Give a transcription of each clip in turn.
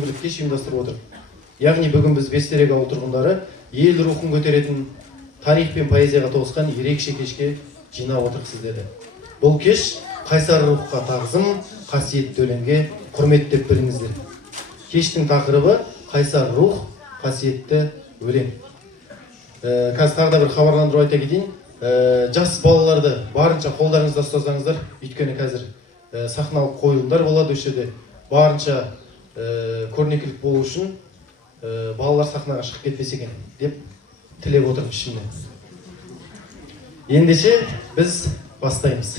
кеш ұйымдастырып отыр. Яғни бүгін біз Бестерек ауыл тұрғындары ел рухын көтеретін тарих пен поэзияға тоғысқан ерекше кешке жинап отырық сіздерді. Бұл кеш қайсар рухқа тағзым, қасиетті өлеңге құрмет деп біліңіздер. Кештің тақырыбы қайсар рух, қасиетті өлең. Қазір тағы да бір хабарландыру айта кетейін. Жас балаларды барынша қолдарыңызда ұстасаңыздар, өйткені қазір сахналық қойылымдар болады осы жерде. Барынша көрнекілік болу үшін балалар сахнаға шығып кетпесе екен деп тілеп отырмын ішімнен. Ендеше біз бастаймыз.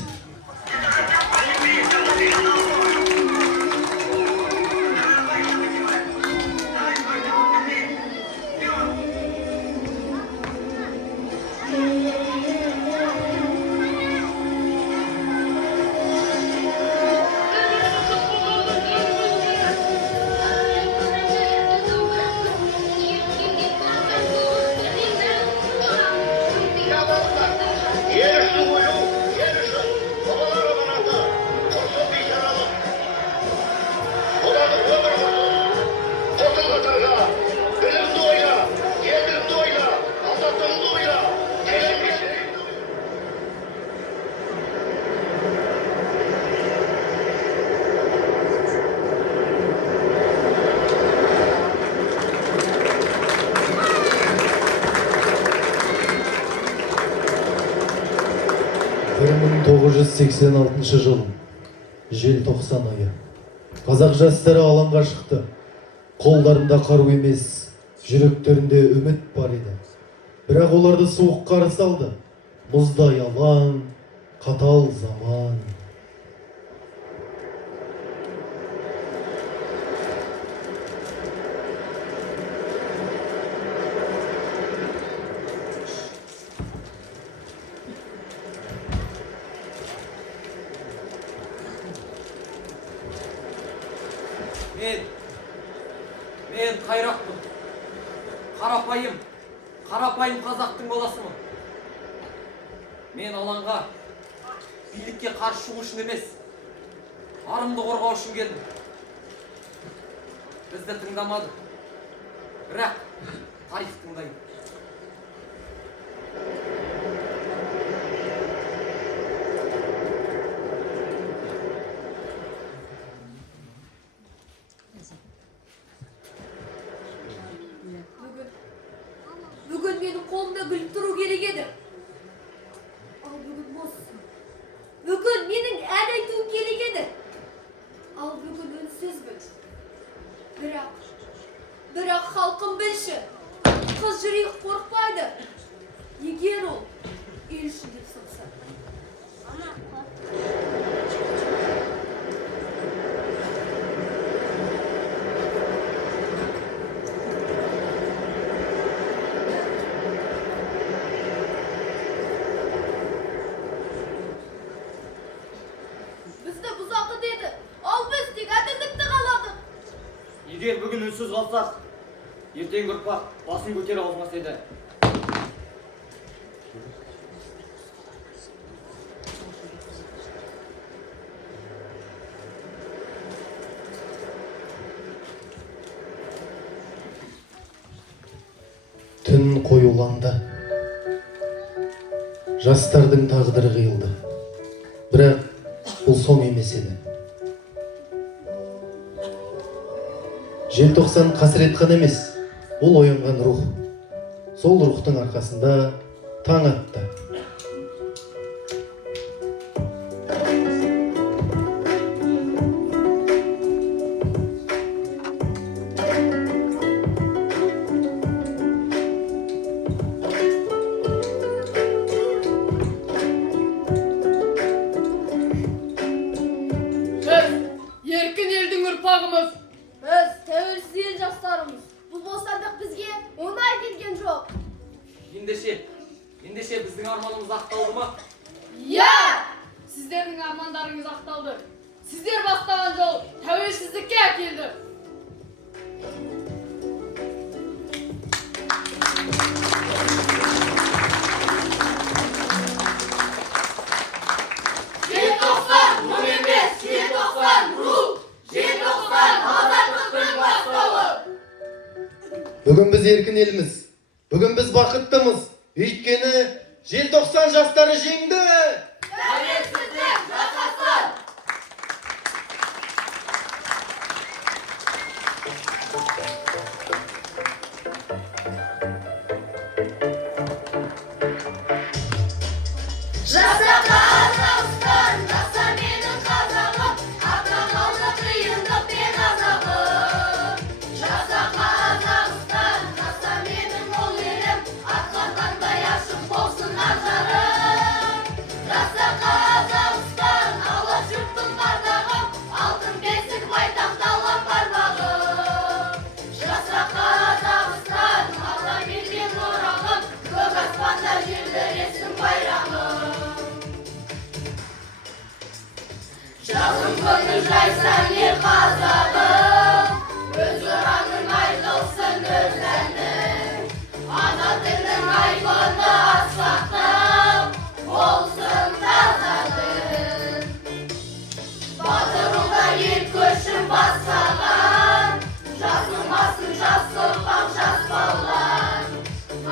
жыл желтоқсан айы. Қазақ жастары алаңға шықты. Қолдарында қару емес, жүректерінде үміт бар еді. Бірақ оларды суық қарсы алды. Мұздай алаң, қатал заман. Мен қайрақпын. Қарапайым қазақтың баласымын. Мен алаңға билікке қарсы шығу үшін емес, арымды қорғау үшін келдім. Бізді тыңдамады. Бірақ тарих тыңдайды. Бүгін менің қолымда гүл тұру керек еді. Ал бүгін бос. Бүгін менің ән айтуым керек еді. Ал бүгін үнсізбін. Бірақ халқым білші. Қыз жүрек қорқпайды. Егер ол ел үшін деп соқса. Егер бүгін үнсіз қалсақ, ертең ұрпақ басын көтере алмас еді. Түн қоюланды. Жастардың тағдыры қиылды. Бірақ бұл соң емес еді. Желтоқсан қасірет қана емес, бұл оянған рух. Сол рухтың арқасында таң атты. Біз еркін елдің ұрпағымыз. Біз тәуелсіз ел жастарымыз. Бұл бостандық бізге оңай келген жоқ. Ендеше біздің арманымыз ақталды ма? Иә! Сіздердің армандарыңыз ақталды. Сіздер бастаған жол тәуелсіздікке әкелді. Желтоқсан, мың емес, желтоқсан, рух! Желтоқсан, азаттықтың бастауы! Бүгін біз еркін елміз. Бүгін біз бақыттымыз. Өйткені желтоқсан жастары жеңді. Тәуелсіздік жасасын! Жаса Қазақстан, жаса менің қазағым, ата-аналды қиындық пен азабым. Жаса Қазақстан, жаса менің ұл елім, атқан таңдай ашық болсын ажарым. Жаса Қазақстан, алаш жұрттың ардағым, алтын бесік байтақ далам бармағым. Жаса Қазақстан, алла берген орағым, көк аспанда желбіресін байрағым. Жалын көңіл жайсаң ел қазағым, өз ұраның айтылсын өз әнің. Ана тілдің айбыны асқақтап, болсын таза дін. Батыр ұлдар ел көшін бастаған, жазылмасын жас ұрпақ жас балалар.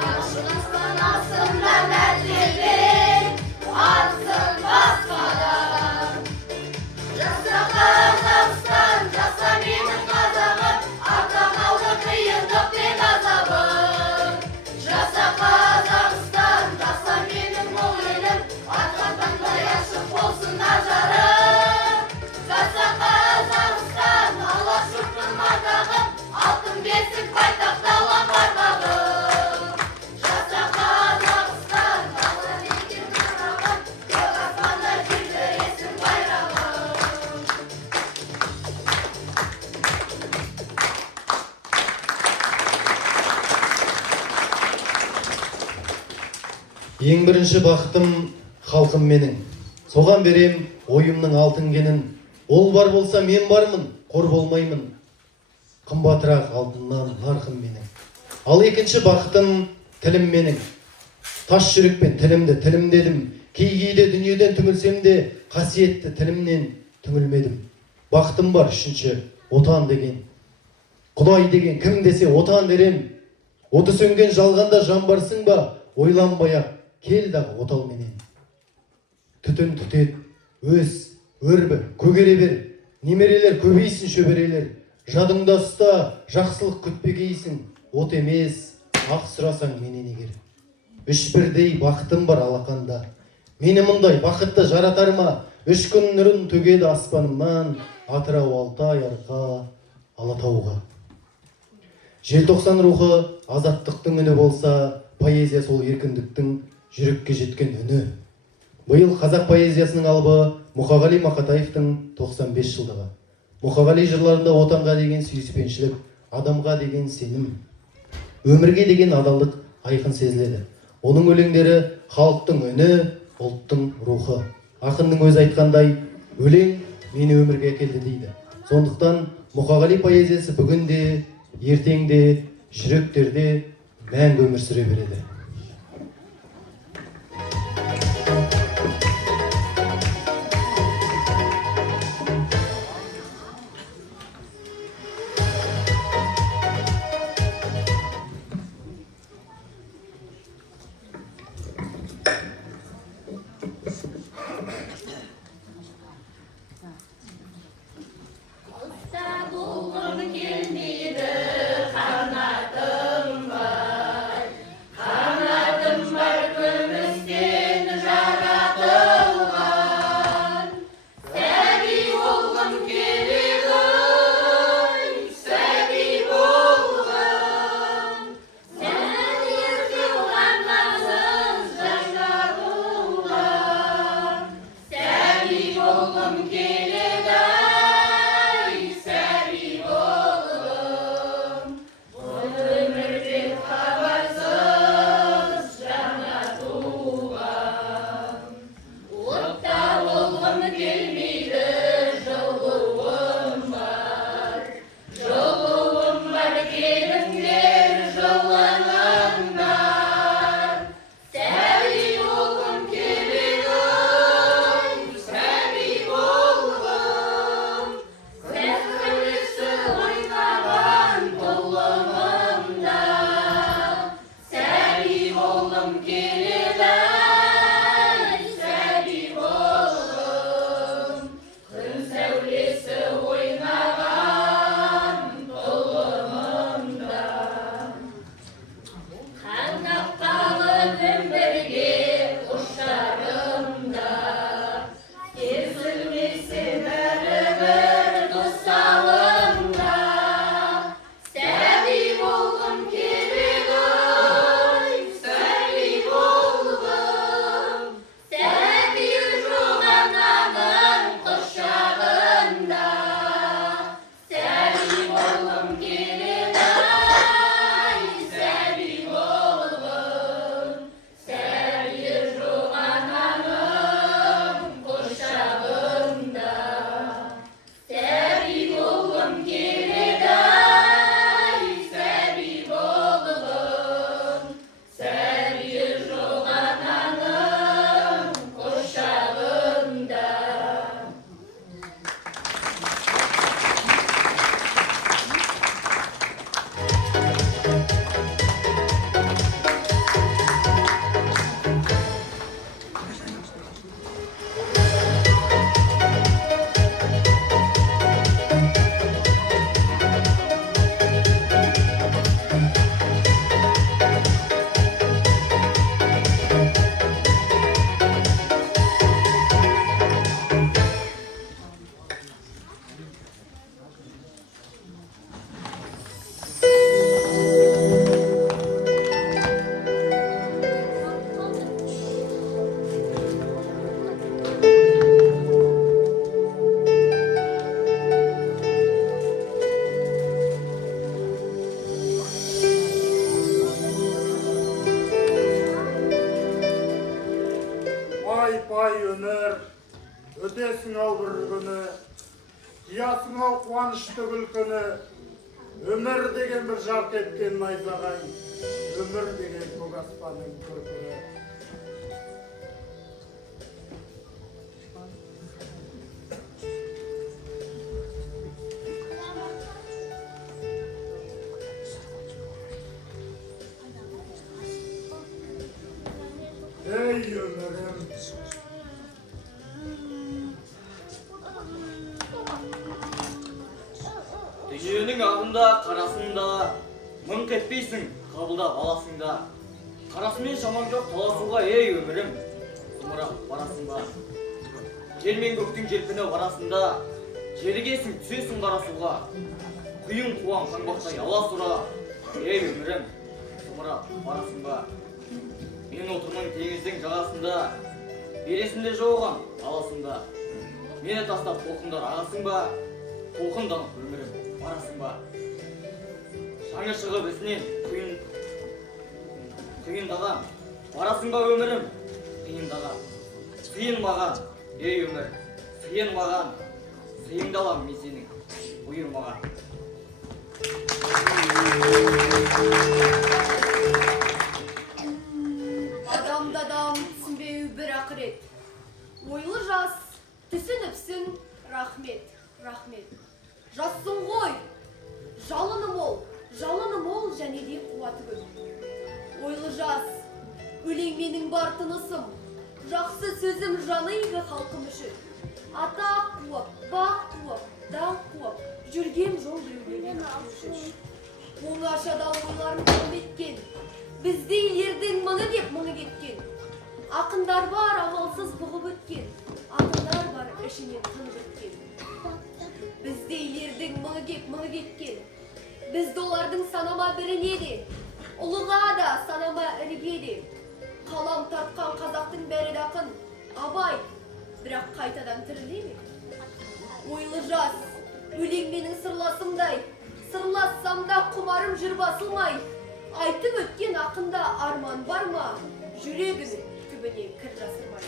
Ашылсын асында мәртебе, артсын басқадан. Жаса Қазақстан, жаса менің қазағым, ата-аналды қиындық пен азабым. Жаса Қазақстан, жаса менің ұл елім, атқан таңдай ашық болсын ажарым. Жаса Қазақстан, алаш жұрттың ардағым, алтын бесік байтақ далам бармағым. Жаса Қазақстан, алла берген орағым, көк аспанда желбіресін байрағым. Ең бірінші бақытым халқым менің. Соған берем ойымның алтын кенін. Ол бар болса мен бармын, қор болмаймын. Қымбатырақ алтыннан нарқым менің. Ал екінші бақытым тілім менің. Тас жүрекпен тілімді тілімдедім. Кей-кейде дүниеден түңілсем де, қасиетті тілімнен түңілмедім. Бақытым бар үшінші, отан деген. Құдай деген кім десе отан дерем. Оты сөнген жалғанда жан барсың ба, ойланбай-ақ кел дағы отал менен. Түтін түтет, өз, өрбі, көгере бер, немерелер көбейсін шөберелер. Жадыңда ұста, жақсылық күтпегейсің, от емес, ақ сұрасаң менен егер. Үш бірдей бақытым бар алақанда. Мені мұндай бақытты жаратар ма? Үш күн нұрын төгеді аспанымнан, Атырау, Алтай, Арқа, Алатауға. Желтоқсан рухы азаттықтың үні болса, поэзия сол еркіндіктің жүрекке жеткен үні. Биыл қазақ поэзиясының алыбы Мұқағали Мақатаевтың 95 жылдығы. Мұқағали жырларында отанға деген сүйіспеншілік, адамға деген сенім, өмірге деген адалдық айқын сезіледі. Оның өлеңдері халықтың үні, ұлттың рухы. Ақынның өзі айтқандай, өлең мені өмірге әкелді дейді. Сондықтан Мұқағали поэзиясы бүгінде, ертеңде, жүректерде мәңгі өмір сүре береді. Bulgur gelmedi, kanatım var. Өтесің-ау бір күні, қиясың-ау қуанышты күлкіні, өмір деген бір жарқ еткен найзағай, өмір деген көк аспанның көркіні. Ey ömürüm, Дүниенің ағында, қарасында, мыңқ етпейсің, қабылдап аласың да. Қарасымен шамаң жоқ таласуға, ей өмірім, зымырап барасың ба. Жер мен көктің желпіні барасында, жерігесің, түсесің қарасуға. Құйын қуан қаңбақтай аласұра, ей өмірім, зымырап барасың ба. Мен отырмын теңіздің жағасында, бересінде жоғын аласында. Мені тастап толқындар ағасың ба, толқынданып өмірім барасың ба. Шаңы шығып ізінен қиындаған, барасың ба өмірім, қиындаған. Сыйын маған, ей өмір, сыйын маған, сыйыңды алам мен сенің, бұйыр маған. Адам түсінбеу бір ақырет. Ойлы жас, түсініпсің, рахмет, рахмет. Жассың ғой, жалыны мол және де қуаты көп. Ойлы жас, өлең менің бар тынысым, жақсы сөзім жаныйғы халқым үшін. Атақ қуып, бақ қуып, даңқ қуып, жүрген жол біреулермен үшін. Оңашадан ойларым көп еткен, біздейлердің мыңы деп мыңы кеткен. Ақындар бар амалсыз бұғып өткен, ақындар бар ішінен тынып өткен. Біздейлердің мыңы кеп мыңы кеткен, бізді олардың санама біріне де, ұлыға да санама ірге де. Қалам тартқан қазақтың бәрі дақын, абай, бірақ қайтадан тіріле ме? Ойлы жас, өлең менің сырласымдай, сырлассам да құмарым жүр басылмай. Айтып өткен ақында арман бар ма, жүрегім түбіне кір жасырмай.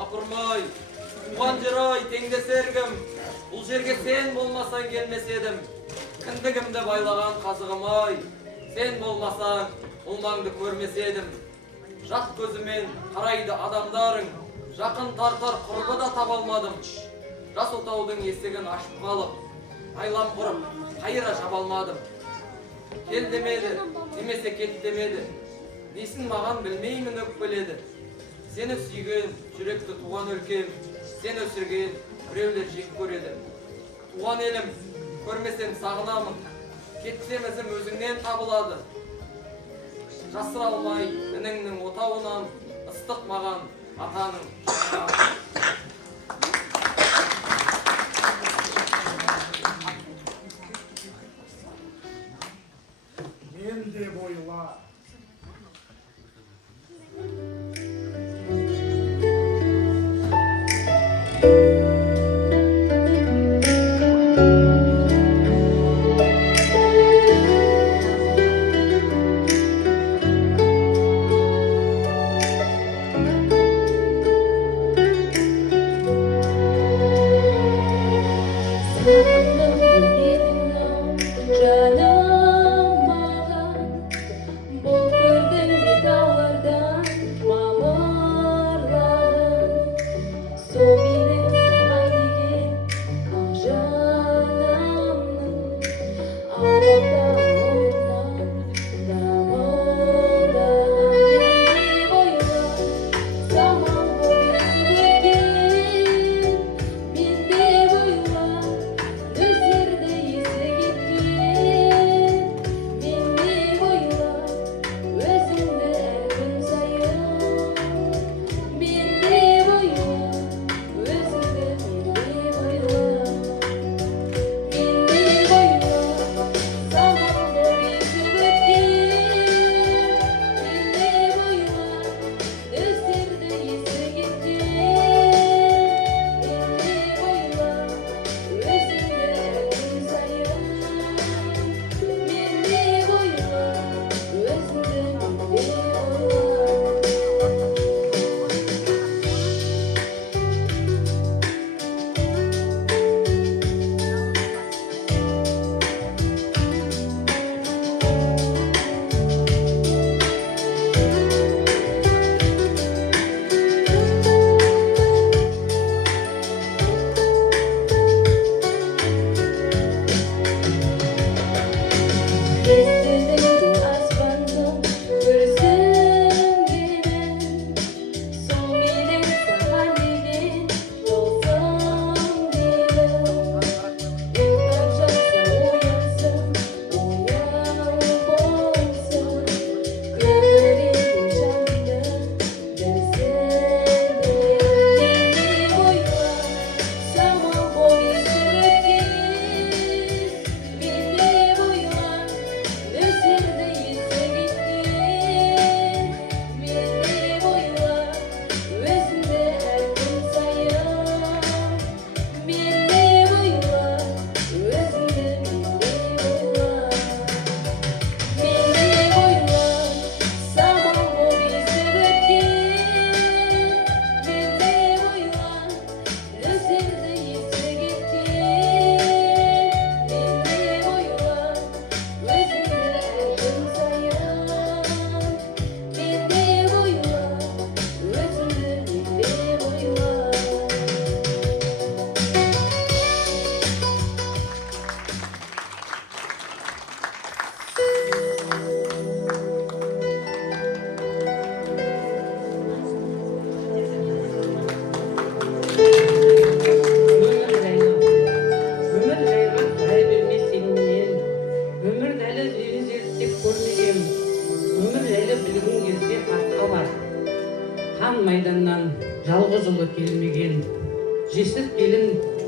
Апырмай, туған жер ай, теңдесергім, бұл жерге сен болмасаң келмес едім. Кіндігімді байлаған қазығым ай, сен болмасаң ұлмаңды көрмес едім. Жат көзімен қарайды адамдарың, жақын тартар құрбы да табалмадым. Жас отаудың есігін ашып қалып, айлам құрып, қайыра жабалмадым. Кел демеді, демесе кет демеді. Несін маған білмеймін өкпеледі. Сені сүйген жүректі туған өлкем, сен өсірген біреулер жек көреді. Туған елім, көрмесем сағынамын, кетсем ізім өзіңнен табылады. Жасыра алмай ініңнің отауынан, ыстық маған атаның жанынан. мен де бойла.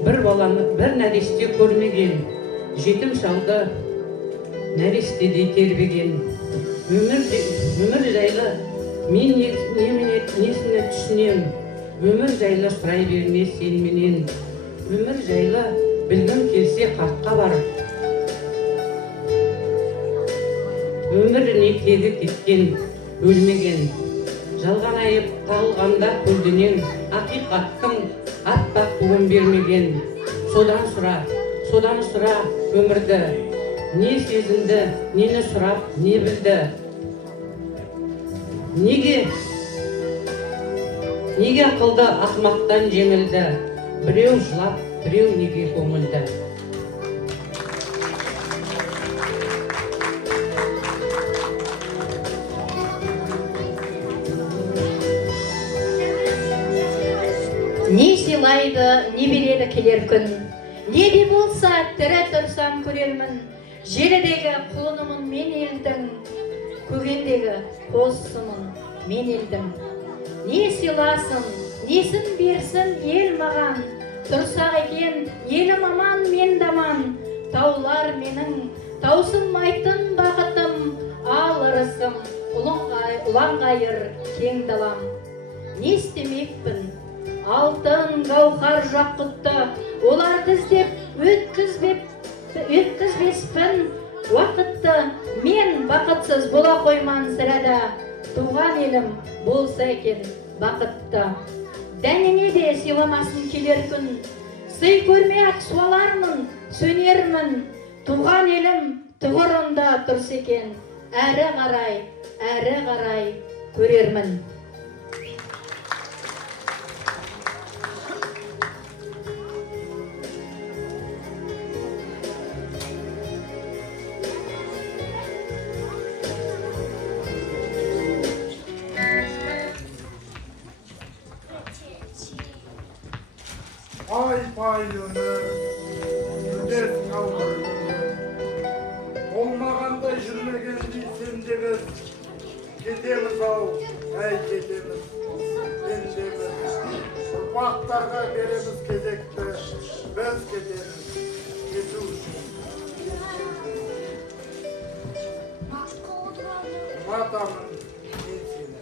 бір баланы, бір нәресте көрмеген, жетім шалды нәрестедей тербеген. Өмір жайлы мен несіне түсінем, өмір жайлы сұрай берме сен менен. Өмір жайлы білгім келсе хатқа бар. Өміріне тегі кеткен, өлмеген, жалған айып тағылғанда көлденең, ақиқаттың аппақ туын бермеген. Содан сұра өмірді, не сезінді, нені сұрап, не білді. Неге ақылды ақымақтан жеңілді, біреу жылап, біреу неге көңілді. Не сыйлайды, не береді келер күн, не де болса тірі тұрсам көрермін. Желідегі құлынымын мен елдің, көгендегі қозысымын мен елдің. Не сыйласын, несін берсін ел маған, тұрсақ екен елім аман мен даман. Таулар менің таусылмайтын бақытым, ал ырысым ұлан ғайыр кең далам. Не істемекпін, алтын гауһар жақұтты, оларды іздеп өткізбеспін уақытты. Мен бақытсыз бола қойман сірәда, туған елім болса екен бақытты. Дәніне де сыйламасын келер күн, сый көрмей-ақ суалармын, сөнермін. Туған елім тұғырында тұрса екен, әрі қарай көрермін. Pay ömür, müddet kalır ömür. Olmaganda yürümegen bilsen de biz ketemiz al, ketemiz, endemiz. Urpaklarga beremiz kezekti, biz ketemiz, ketu üçün. Matamın ensini.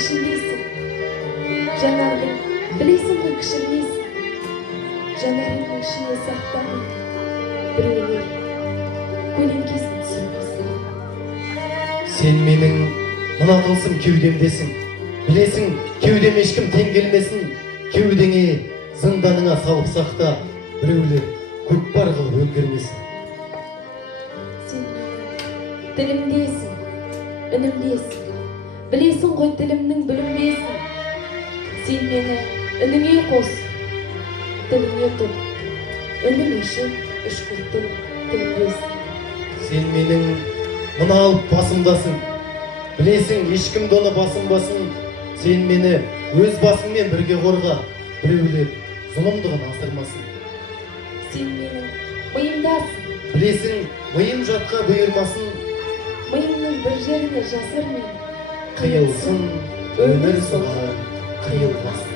ішіндейсің. Жанардың білесің ғой кішірмейсің. Жанарыңның ішіне сақтамай, біреулер көлеңкесін түсірмейсің. Сен менің мына тылсым кеудемдесің. Білесің, кеудем ешкім тең келмесін. Кеудеңе зынданыңа салып сақта, біреулер көкпар қылып өлгермесін. Сен менің тілімдесің, үнімдесің. Білесің ғой тілімнің бүлінбесін. Сен мені үніңе қос, тіліңе тұт. Үнім үшін үшкір тілімдесің. Сен менің мына алып басымдасың. Білесің, ешкімді оны басынбасын. Сен мені өз басыңмен бірге қорға, біреулер зұлымдығын асырмасын. Сен менің миымдасың. Білесің, миым жатқа бұйырмасын. Миымның бір жеріне жасыр мен. Қиылсын, өмір соған қиылмасын.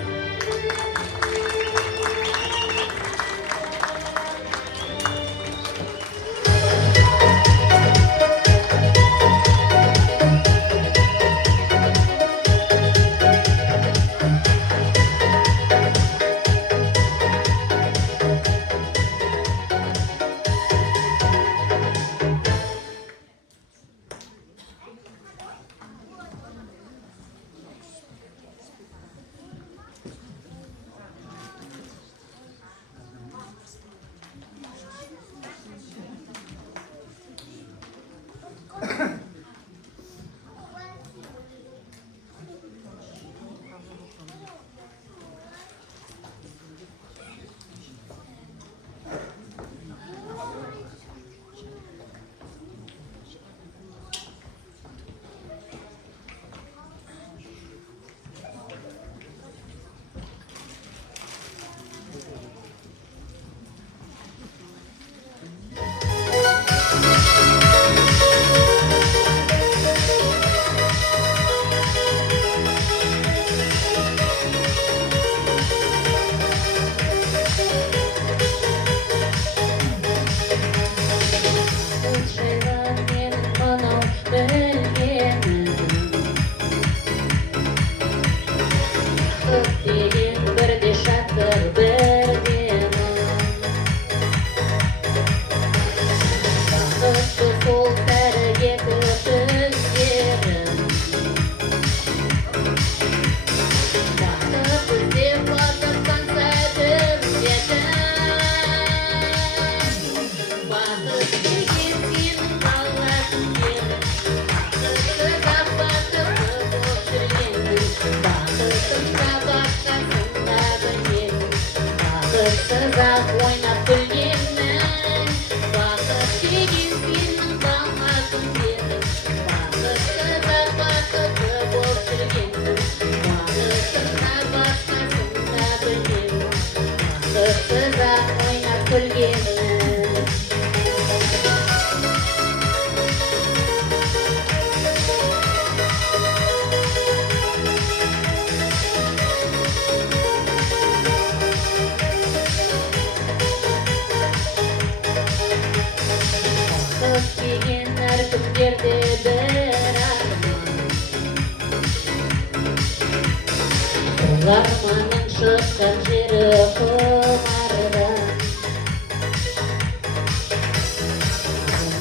Арманың шыққан жері құмарда.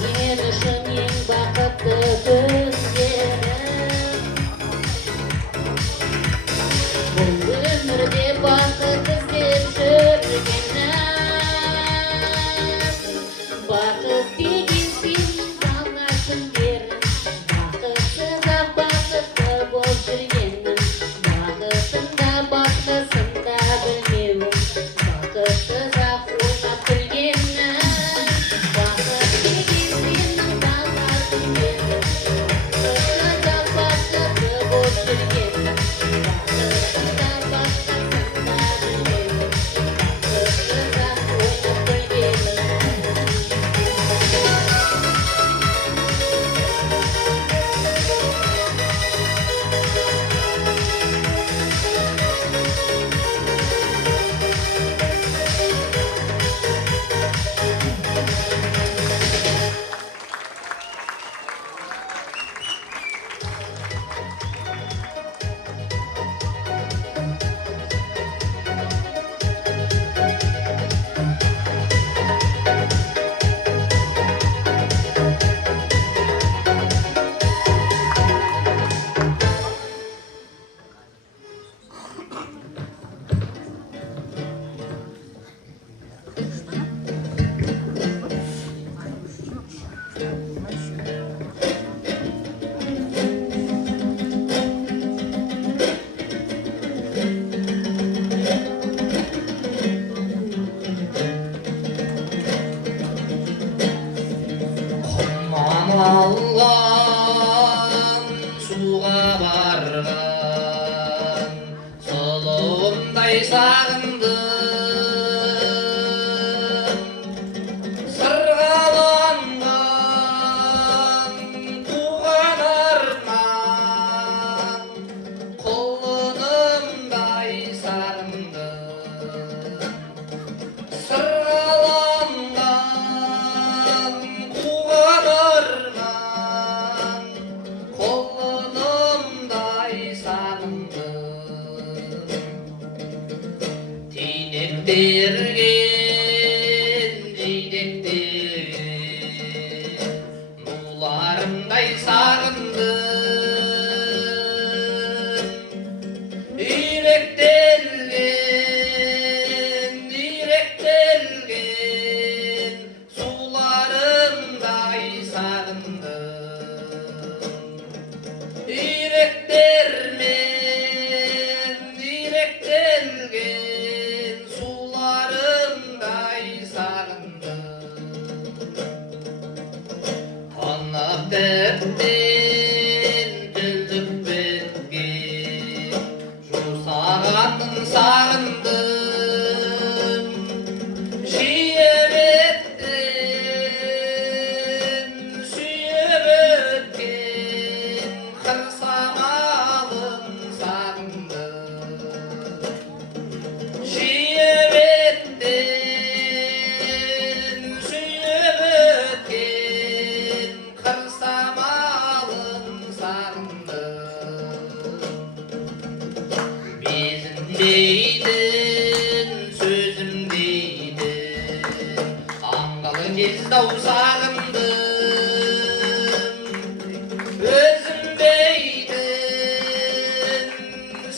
Мен үшін ең бақытты күндерім. Бұл өмірде бақыт іздеп жүргенім. Бақыт деген сенің ғана күндерім. Бақытсыз-ақ бақытты болып жүргенім. Бақытында бақытсында білмеуім. қалған суға барған сұлуымдай сағындым сырғаланған туған арман құлынымдай сағындым сырғаланған туған арман құлынымдай сағындым тинектерген жидектеген нуларымдай сағындым иректелген суларымдай сағындым иректелген суларымдай сағындым танап тіптен түлдік біткен жусағанын сағындым жиебеттен сүйіп өткен қыр самалын сағындым жиебеттен сүйіп өткен қыр самалын сағындым безім дейтін сөзім дейтін аңғалы кездау сағындым өзім дейтін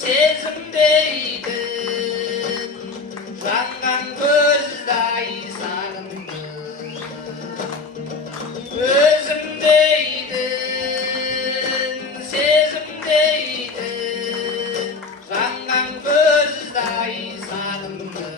сезім дейтін жанған көздай сағындым өзім дейтін сезім дейтін жанған көздай сағындым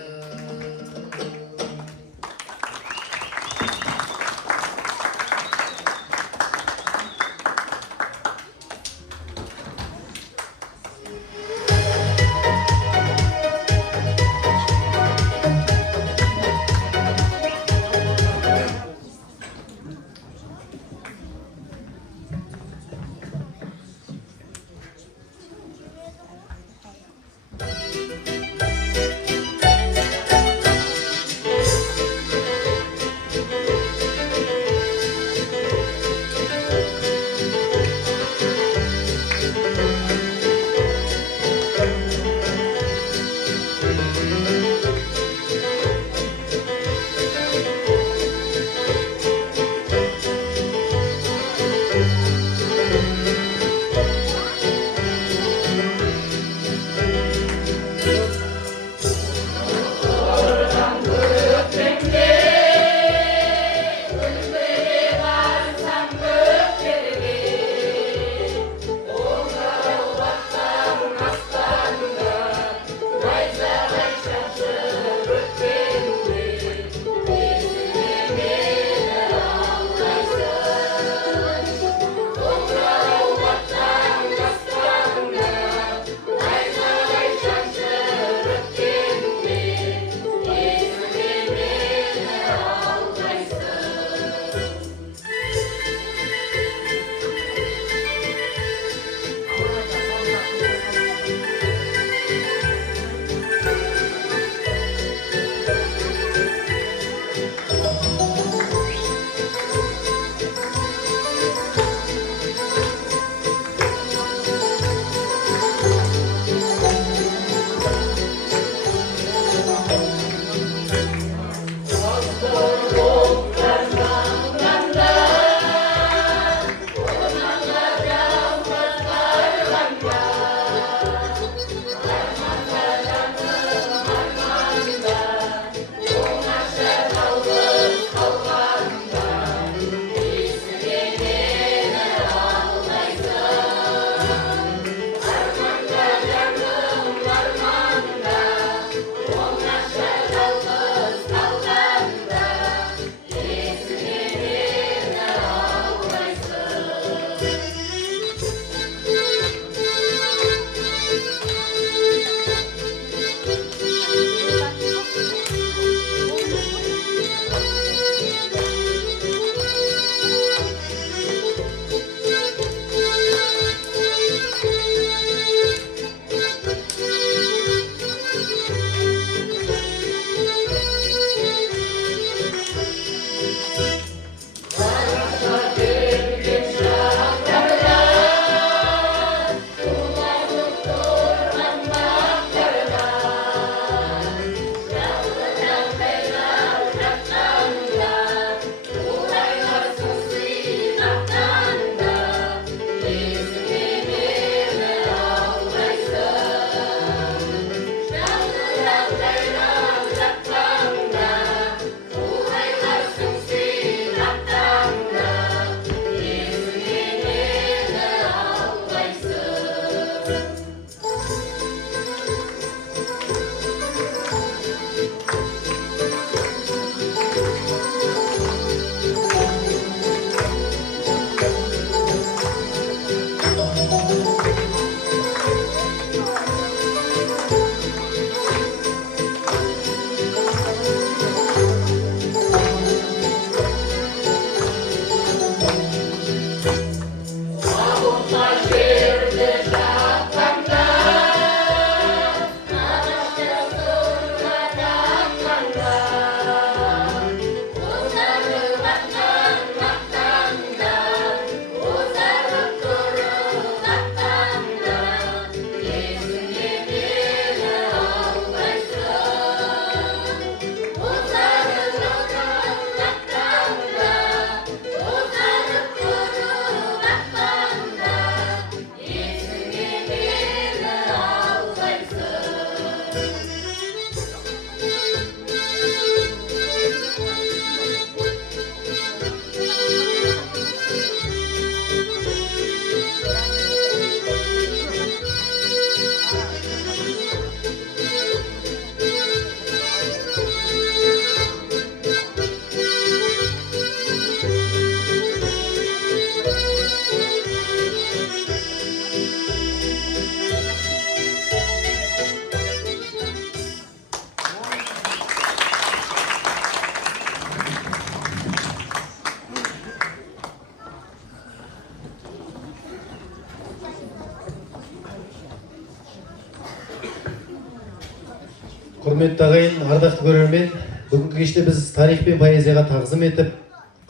Құрметті ағайын, ардақты көрермен, бүгінгі кеште біз тарих пен поэзияға тағзым етіп,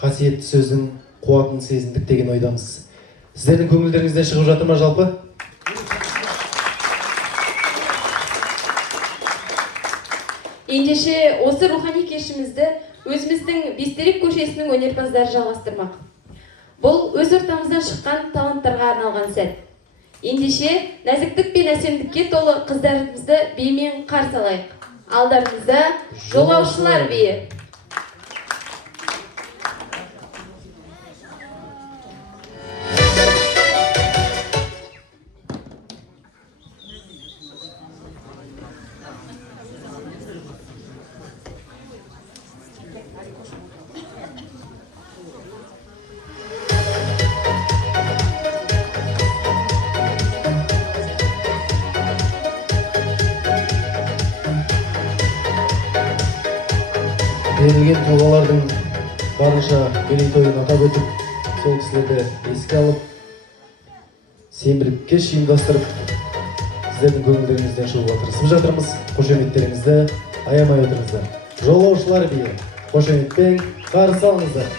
қасиетті сөздің қуатын сезіндік деген ойдамыз. Сіздердің көңілдеріңізден шығып жатыр ма жалпы? Ендеше осы рухани кешімізді өзіміздің Бестерек көшесінің өнерпаздары жалғастырмақ. Бұл өз ортамыздан шыққан таланттарға арналған сәт. Ендеше нәзіктік пен әсемдікке толы қыздарымызды биімен қарсы алайық. Алдарыңызда жолаушылар биі. Берілген тұлғалардың барынша мерейтойын атап өтіп, сол кісілерді еске алып, сенбілік кеш ұйымдастырып, сіздердің көңілдеріңізден шығуға тырысып жатырмыз. Қошеметтеріңізді аямай отырыңыздар. Жолаушылар биі, қошеметпен қарсы алыңыздар.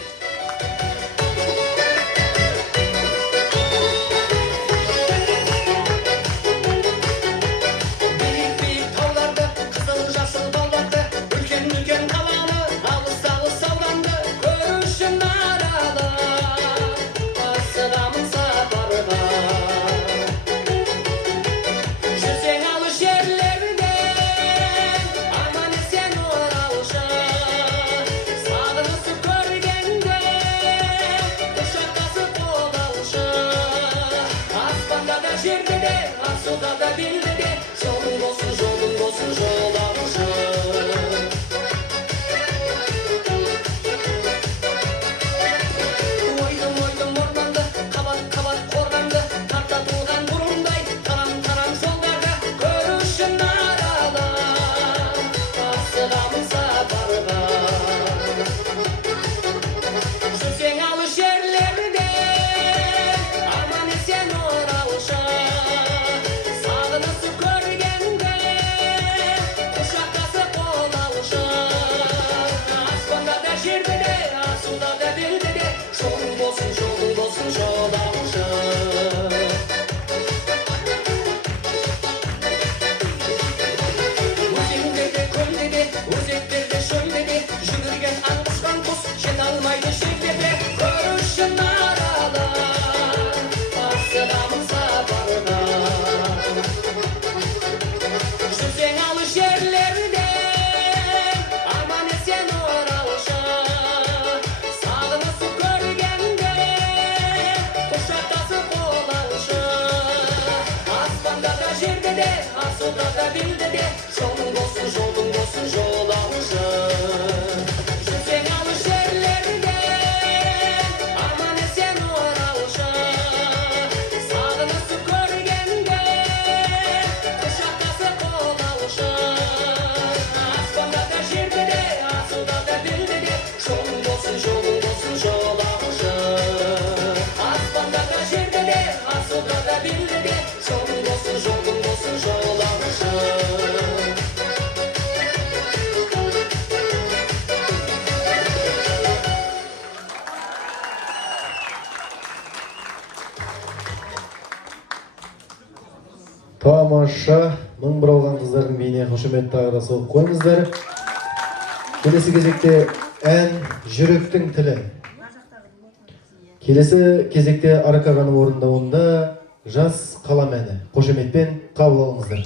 Тамаша, мың бұралған қыздардың бейіне қошемет тағы да соғып қойыңыздар. Келесі кезекте ән жүректің тілі. Келесі кезекте Арка ағаның орындауында жас қалам әні. Қошеметпен қабыл алыңыздар.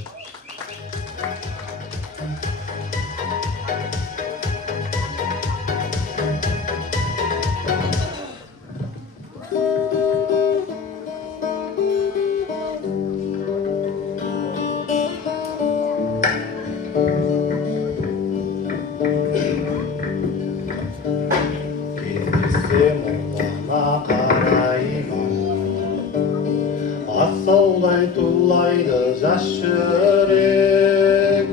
Асаулай тулайды жас жүрек,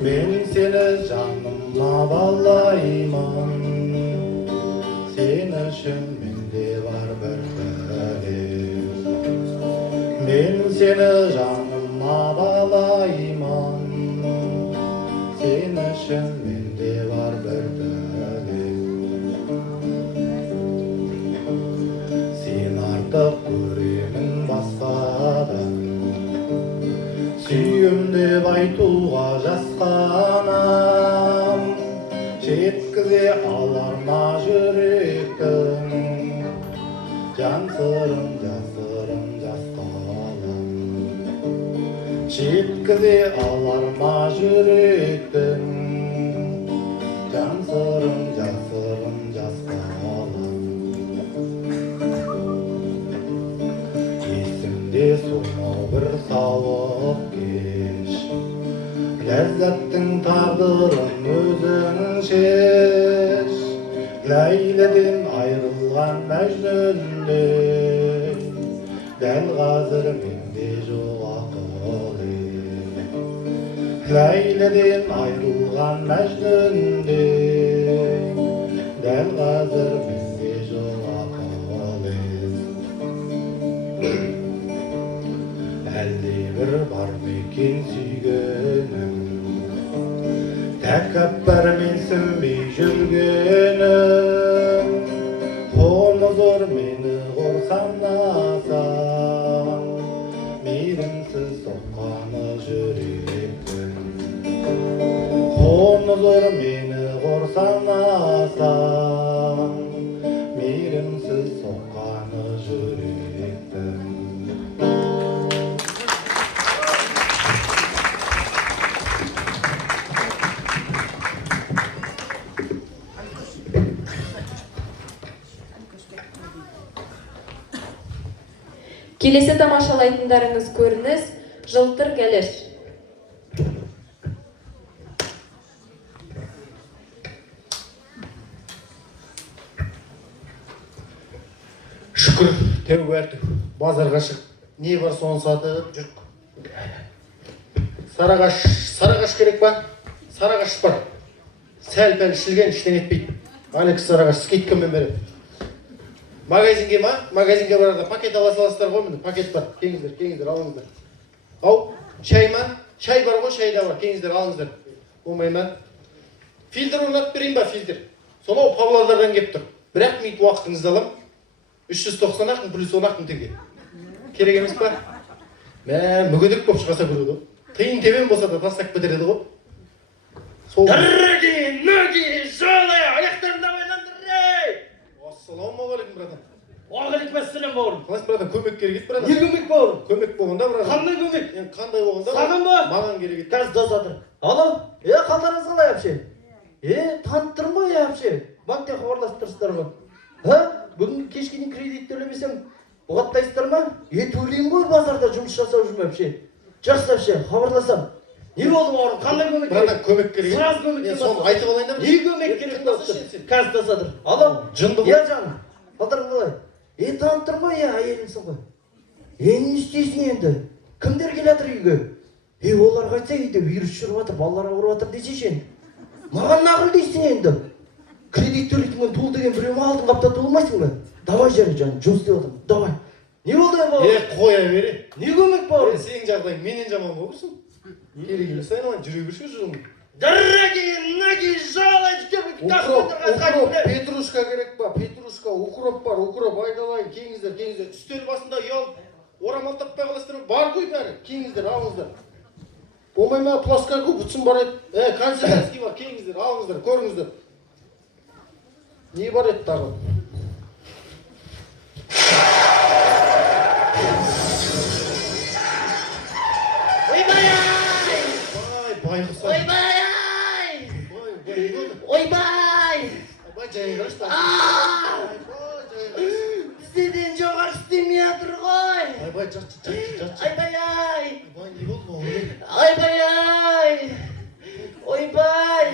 мен сені жаныма балаймын, сен үшін менде бар бір тілек. Мен сені жаныма балаймын, сен артық көремін басқадан. Сүйем деп айтуға жасқанам, жеткізе алар ма жүректің жан сырын жасырын жасқалам. Жеткізе алар ма жүректің жан сырын жасырын жасқалам. Есімде сонау бір сауық кеш, ләззаттың тағдырын өзің шеш. Ләйліден айрылған мәжнүндей, дәл қазір менде жоқ ақыл ес. Ләйліден айрылған мәжнүндей, дәл қазір менде жоқ ақыл ес. Әлде бір бар мекен сүйгенім, тәкаппар менсінбей жүргенім. Қомызор мені қорсамнасаң, мейірімсіз соққаны жүректің. Қомызор мені қорсамнасаң, мейірімсіз соққаны жүректің. Келесі тамашалайтындарыңыз көрініс «Жылтыр кәлеш». Шүкір, тәубе әртік. Базарға шық. Не бар соны сатып жүрік. Сарағаш керек па? Сарағаш бар. Сәл-пәл ішілген іштен етпейді. Алекс сарағаш скидкамен береді. Магазинге ма? Магазинге барарда пакет ала саласыздар ғой, міне пакет бар. Келіңіздер, алыңыздар. Ау, шай ма? Шай бар ғой, шай да бар. Келіңіздер, алыңыздар. Болмай ма? Фильтр орнатып берейін ба, фильтр? Сонау Павлодардан келіп тұр. Бірақ минут уақытыңызды алам. 390 ақын плюс 10 ақын теңге. Керек емес па? Мүгедек болып шығаса көреді ғой. Тиын тебен болса да тастап кетереді ғой. Дырги, ноги, жолай, аяқтарымда байландыр. Ассалаумағалейкум, братан. Уағалейкумассалам, бауырым. Қалайсыз, братан? Көмек керек еді, братан. Не көмек, бауырым? Көмек болғанда, братан. Қандай көмек? Қандай болғанда? Саған ба? Маған керек еді. Қазір досатыр. Алло, қалдарыңыз қалай әпше? Танып тұрмын ғой әпше. Банктен хабарласып тұрсыздар ғой. Бүгін кешке дейін кредит төлемесем, бұғаттайсыздар ма? Төлеймін ғой базарда жұмыс жасап жүрмін әпше. Жақсы әпше, хабарласам. Не болды бауырым? Қандай көмек керек? Братан, көмек керек еді. Сразу көмек керек. Соны айтып алайын да. Не көмек керек болып тұр? Қазір досатыр. Алло, жынды ғой. жаным, қалдарың қалай? Танып тұрмын ғой, әйелімсің ғой. Не істейсің енді? Кімдер келатыр үйге? Олар қайтса үйде вирус жүріп жатыр, балалар ауырып жатыр десешен. Маған нағыл дейсің енді. Кредит төлейтінмен тұл деген біреуі алдың қаптатып болмайсың ба? Давай жәрі жаным, жұмыс істеп отырмын. Давай. Не болды бауырым? Қоя бере. Не көмек бауырым? Сенің жағдайың менен жаман болырсың. Керек емес айналайын, жүре берші жылым. Дырги, ноги, жолай, Укроп, петрушка керек па? Петрушка, укроп бар, укроп айдалайын. Келіңіздер. Үстел басында ұялып, орамал таппай қаласыздар ма? Бар ғой бәрі. Келіңіздер, алыңыздар. Болмай ма, плоскогуб бутсын бар еді. Канцелярский бар, келіңіздер, алыңыздар, көріңіздер. Не бар еді тағы? Байғұс. Ойбай! Жайын қарашты. Біздеден жоғары істемей жатыр ғой. Жатшы. Айбай-ай! Не болды бауырым? Айбай-ай! Ойбай!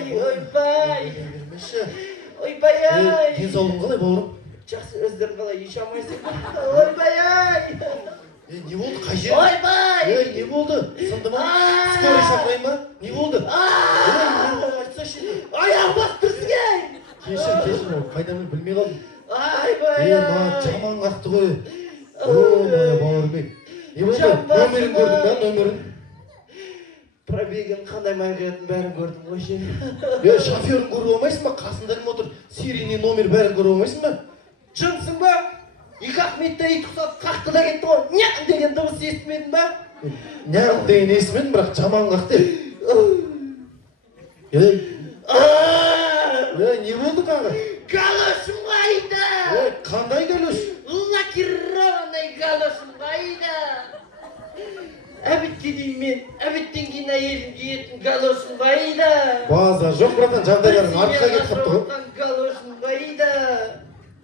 Ойбай-ай! Денсаулығың қалай бауырым? Жақсы, өздерің қалай еш алмайсың ба? Ойбай-ай! Не болды, қай жер? Ойбай! Не болды? Сынды ма? Скорый шақырайын ба? Не болды? Айтсашы. Аяқ бастырсың ей! Кешір, қайдан білмей қалдым. Айбай-ай! Жаман қақты ғой. Бауырым ей. Не болды? Нөмерін көрдің ба, нөмерін? Пробегін қандай мәңгетін бәрін көрдім ғой ше. Шоферін көріп алмайсың ба? Қасында кім отыр? Серийный номер бәрін көріп алмайсың ба? Жынсың ба? 2-ақ минутта ит құсап қақты да кетті ғой. Няң деген дыбыс естімедің ба? Няң деген естімедім, бірақ жаман қақты. Не болды тағы? Галошым қайда? Қандай галош? Лакированный галошым қайда? Әбітке дейін мен, әбіттен кейін әйелім киетін галошым қайда? Базар жоқ, братан, жағдайларың артқа кетіп қапты ғой. Галошым қайда?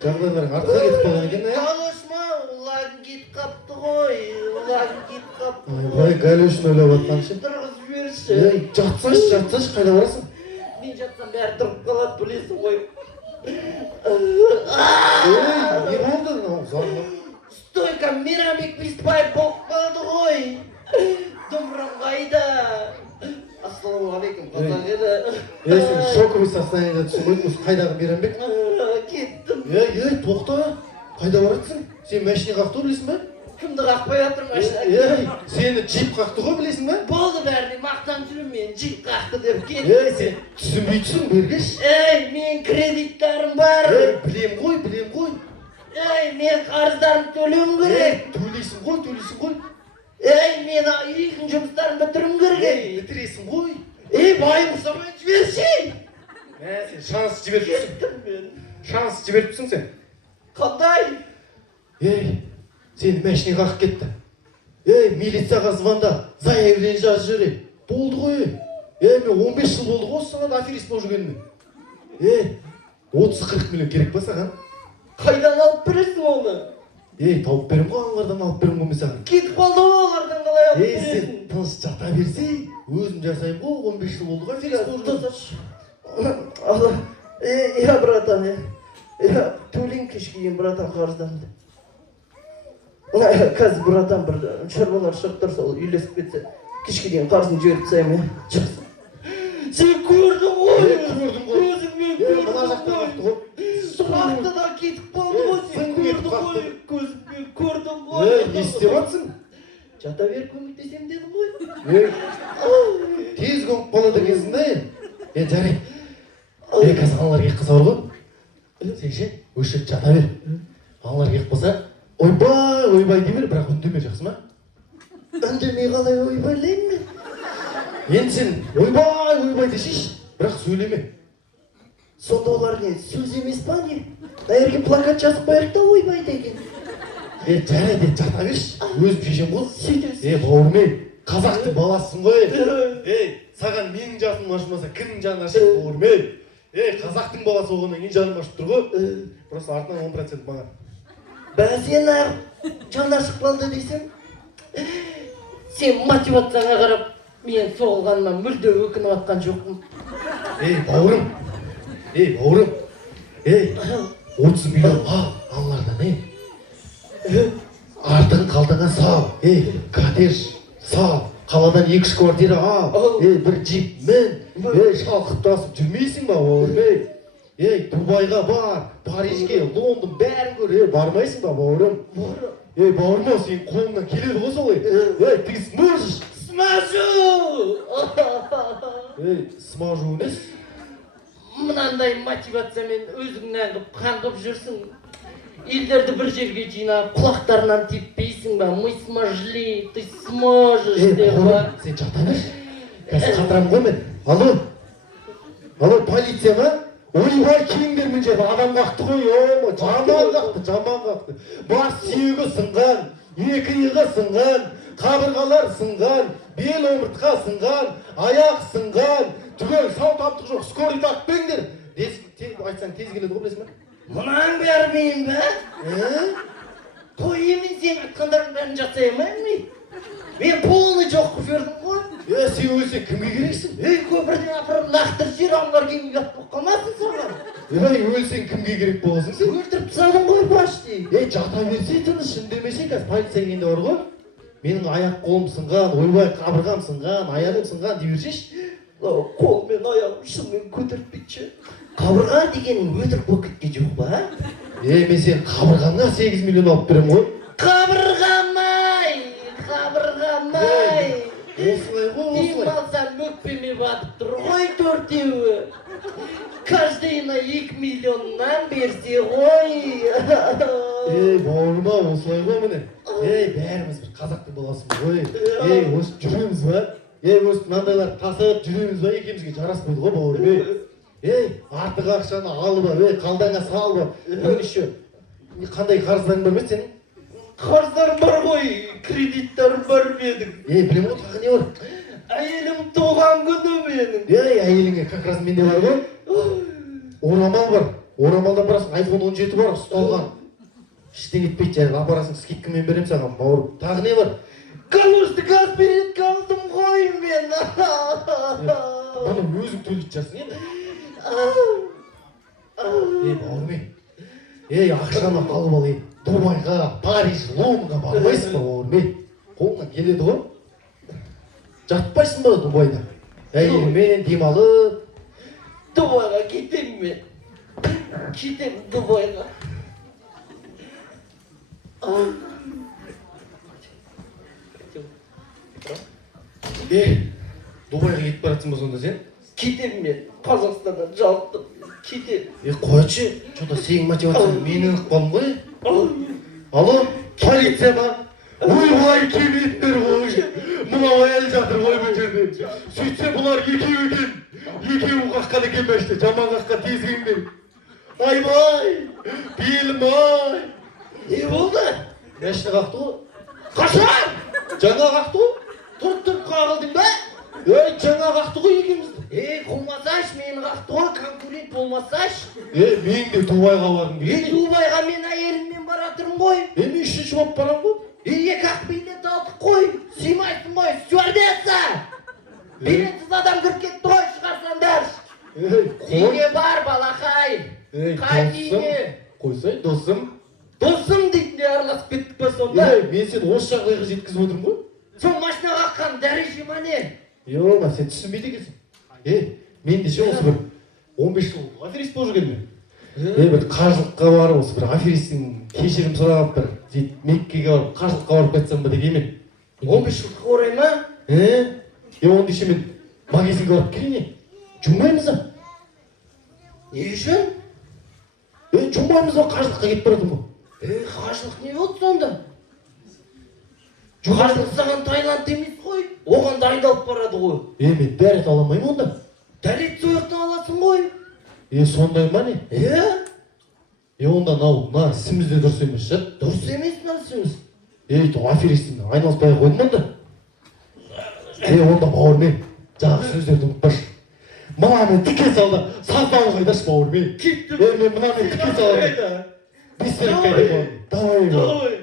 Жағдайларың артқа кетіп қалған екен, ә? Галошыма улагын кетіп қапты ғой, улагын кетіп қапты. Ой, галошын ойлап атқаншы. Тұрғыз берші. Жатсаш, қайда барасың? Мен жатсам бәрі тұрып қалады, білесің ғой. Не болды? Залма. Стойка Мейрамбек Беспаев болып қалды ғой. Домбырам қайда? Ассалаумағалейкум, қазақ еді. Сен шоковый состояниеге түсің ғой, осы қайдағы Мейрамбек? Кеттім. Тоқта, қайда баратсың? Сен машина қақты білесің бе? Кімді қақпай жатыр машина? Сені джип қақты ғой білесің бе? Болды бәріне мақтан жүрім мен, джип қақты деп кеттім. Сен түсінбейтсің, бергеш? Мен кредиттарым бар. Білем ғой. Мен қарыздарым төлеуім керек. Төлейсің ғой. Мен үйдің жұмыстарын бітірім керек. Бітіресің ғой. Байым ұсамай жіберші. Сен шанс жіберіпсің. Кеттім мен. Шанс жіберіпсің сен. Қандай? Сені машина қақып кетті. Милицияға звонда, заявление жазып жіберейін. Болды ғой. Мен 15 жыл болды ғой саған аферист болып жүргеніме. 30-40 миллион керек па саған? Қайдан алып бересің оны? Тауып берем ғой, аналардан алып берем ғой мен саған. Кетіп қалды ғой олардан қалай алып Сен бересің? тыныш жата берсе, өзім жасаймын ғой, 15 жыл болды ғой аферист болып жүргенім. Братан, төлейін кешке кейін, братан, қарыздарымды. Қазір братан бір шаруалар шығып тұрса, ол үйлесіп кетсе, кешке дейін қарызын жіберіп тастаймын. Сен көрдің ғой? Көзіңмен көрдің Мына жақтан қақты ғой. Сұрақты да кетіп қалды ғой, сен көрдің ғой? Көзіңмен көрдің ғой? Не істеп жатсың? Жата бер, көмектесем дедің ғой. Тез көміп қалады екенсің да жарайды. Қазір аналар келіп қалса бар ғой. Сен ше, осы жерде жата бер. Аналар келіп қалса, ойбай дей бер, бірақ үндеме, жақсы ма? Үндемей қалай ойбайлаймын мен? Енді сен ойбай дешейші, бірақ сөйлеме. Сонда олар не, сөз емес па не? Әйерге плакат жазып қояқ та ойбай деген. Жарайды, жата берші, өзім шешем ғой. Сөйтесің. Бауырым, қазақтың баласысың ғой. Саған менің жасым ашымаса, кімнің жаны ашып, бауырым. Қазақтың баласы болғаннан кейін жаным ашып тұр ғой. Просто артынан 10% маған. Сен жаны ашып қалды дейсің? Сен мотивацияңа қарап, мен соғылғаныма мүлде өкініп атқан жоқпын. Бауырым, 30 миллион ал, аналардан, артың қалтаңа сал, коттедж сал, қаладан 2-3 квартира ал, бір джип мін, шалқып тасып жүрмейсің ба, бауырым? Дубайға бар, Парижге, Лондон бәрін көр, бармайсың ба, бауырым? Бауырым, сен қолыңнан келеді ғой солай. Ты сможешь? Смажу! Смажу емес? Мынандай мотивациямен өзіңнен қып қаңғып жүрсің. Елдерді бір жерге жинап, құлақтарынан теппейсің ба? Мы смажли, ты сможешь деп ба? Сен жата бер. Қазір қатырам ғой мен. Алло, полиция ма? Ойбай, келіңдер мен жерде адам қақты ғой, жаман қақты. Бас сүйегі сынған, 2 иығы сынған, қабырғалар сынған, бел омыртқа сынған, аяқ сынған, түгел сау таптық жоқ, скорый тартып беріңдер. Айтсаң тез келеді ғой, білесің бе? Мұнаң бәрмейін бә? Мен сен айтқандардың бәрін жасаймайын мен? Мен полный жоқ көрдім ғой. Сен өлсең кімге керексің? Көпірден апырып лақтырып жер аналар кейін ұят болып қалмасын саған. Өлсең кімге керек боласың сен? Өлтіріп тастадың ғой почти. Жата берсе тыныш, үндемесе қазір полиция келгенде бар ғой. Менің аяқ қолым сынған, ойбай қабырғам сынған, аяғым сынған дей берсеші. Қол мен аяғым шынымен көтертпейді. Қабырға деген өтірік болып кеткен жоқ па? Мен сен қабырғаңа 8 миллион алып берем ғой. Қабырғамай! Осылай ғой, Дем алсам өкпеме батып тұр ғой 4-еуі. Каждыйына 2 миллионнан берсе ғой. бауырыма осылай ғой міне. Бәріміз бір қазақтың баласымыз ғой. Өстіп жүреміз ба? Өстіп мынандайлар тасып жүреміз ба? Екеумізге жараспайды ғой бауырым. Артық ақшаны алып ал, қалдаңа салып ал. Еще қандай қарыздарың бар ма сенің? Қарыздарым бар ғой, кредиттарым бар менің. Білем ғой, тағы не бар? Әйелім туған күні менің. Әйеліңе как раз менде бар ғой. Орамал бар. Орамалдан барасың, iPhone 17 бар, ұсталған. Іштен кетпейді, жаңағы апарасың, скидкамен берем саған, бауырым. Тағы не бар? Галошты газ берет қалдым ғой мен. Бұны өзің төлейді жасың енді. Бауырым, ақшаны алып ал, Дубайға, Париж, Лондонға бармайсың ба, бауырым? Қолыңнан келеді ғой. Жатпайсың ба Дубайда? Әйеліңмен демалып. Дубайға кетем мен. Кетем Дубайға. Дубайға кетіп баратсың ба сонда сен? Кетем мен. Қазақстаннан жалықтым. Кетем. Қойшы, что-то сенің мотивацияң менің ықпалым ғой. Алло, полиция ма? Ойбай, келмейттер ғой. Мынау әйел жатыр ғой бұл жерде. Сөйтсе бұлар екеу екен. Екеуі қаққан екен бәшті, жаман қаққан тезгеңдер. Айбай, белім ай. Не болды? Мәшті қақты ғой. Қашан? Жаңа қақты ғой. Тұрып қағылдың ба? Жаңа қақты ғой екеумізді. Қылмасаш, мені қақты ғой, конкурент болмасаш. Мен де Дубайға бардым. Дубайға мен әйеліммен баратырмын ғой. Мен үшінші болып барам ғой. Екі ақ билет алдық қой. Сыймайсың ғой, стюардесса. Билетсіз адам кіріп кетті ғой, шығарсаңдар. Үйге бар, балақай. Қай үйіне? Қойсай, досым. Досым дейтінде араласып кеттік па сонда? Мен сені осы жағдайға жеткізіп отырмын ғой. Сол машина қаққан дәреже ма не? Сен түсінбейді екенсің. Мен де ше осы бір 15 жыл аферист болып жүргенмін. Бір қажылыққа барып, осы бір аферистің кешірім сұрап, бір Меккеге барып, қажылыққа барып қайтсам ба дегенмен. 15 жылдыққа орай ма? Онда ше мен магазинге барып келейін. Жұмаймыз ба? Не үшін? Жұмаймыз ба, қажылыққа кетіп баратым ғой. Қажылық не болды сонда? Қажылық саған Таиланд емес қой, оған дайындалып барады ғой. Мен дәрет ала алмаймын онда. Дәрет сояқтан аласың ғой. Сондай ма не? Онда мына ісіміз де дұрыс емес шығар. Дұрыс емес мына ісіміз. Аферистің айналыспай қойдым онда. Онда бауырмен жаңағы сөздерді ұмытпашы. Мынаны тіке салды, саздауы қайдаш бауырмен. Кеттім. Мен мынаны тіке салды. Бестерек қайда бауырым. Давай бауырым.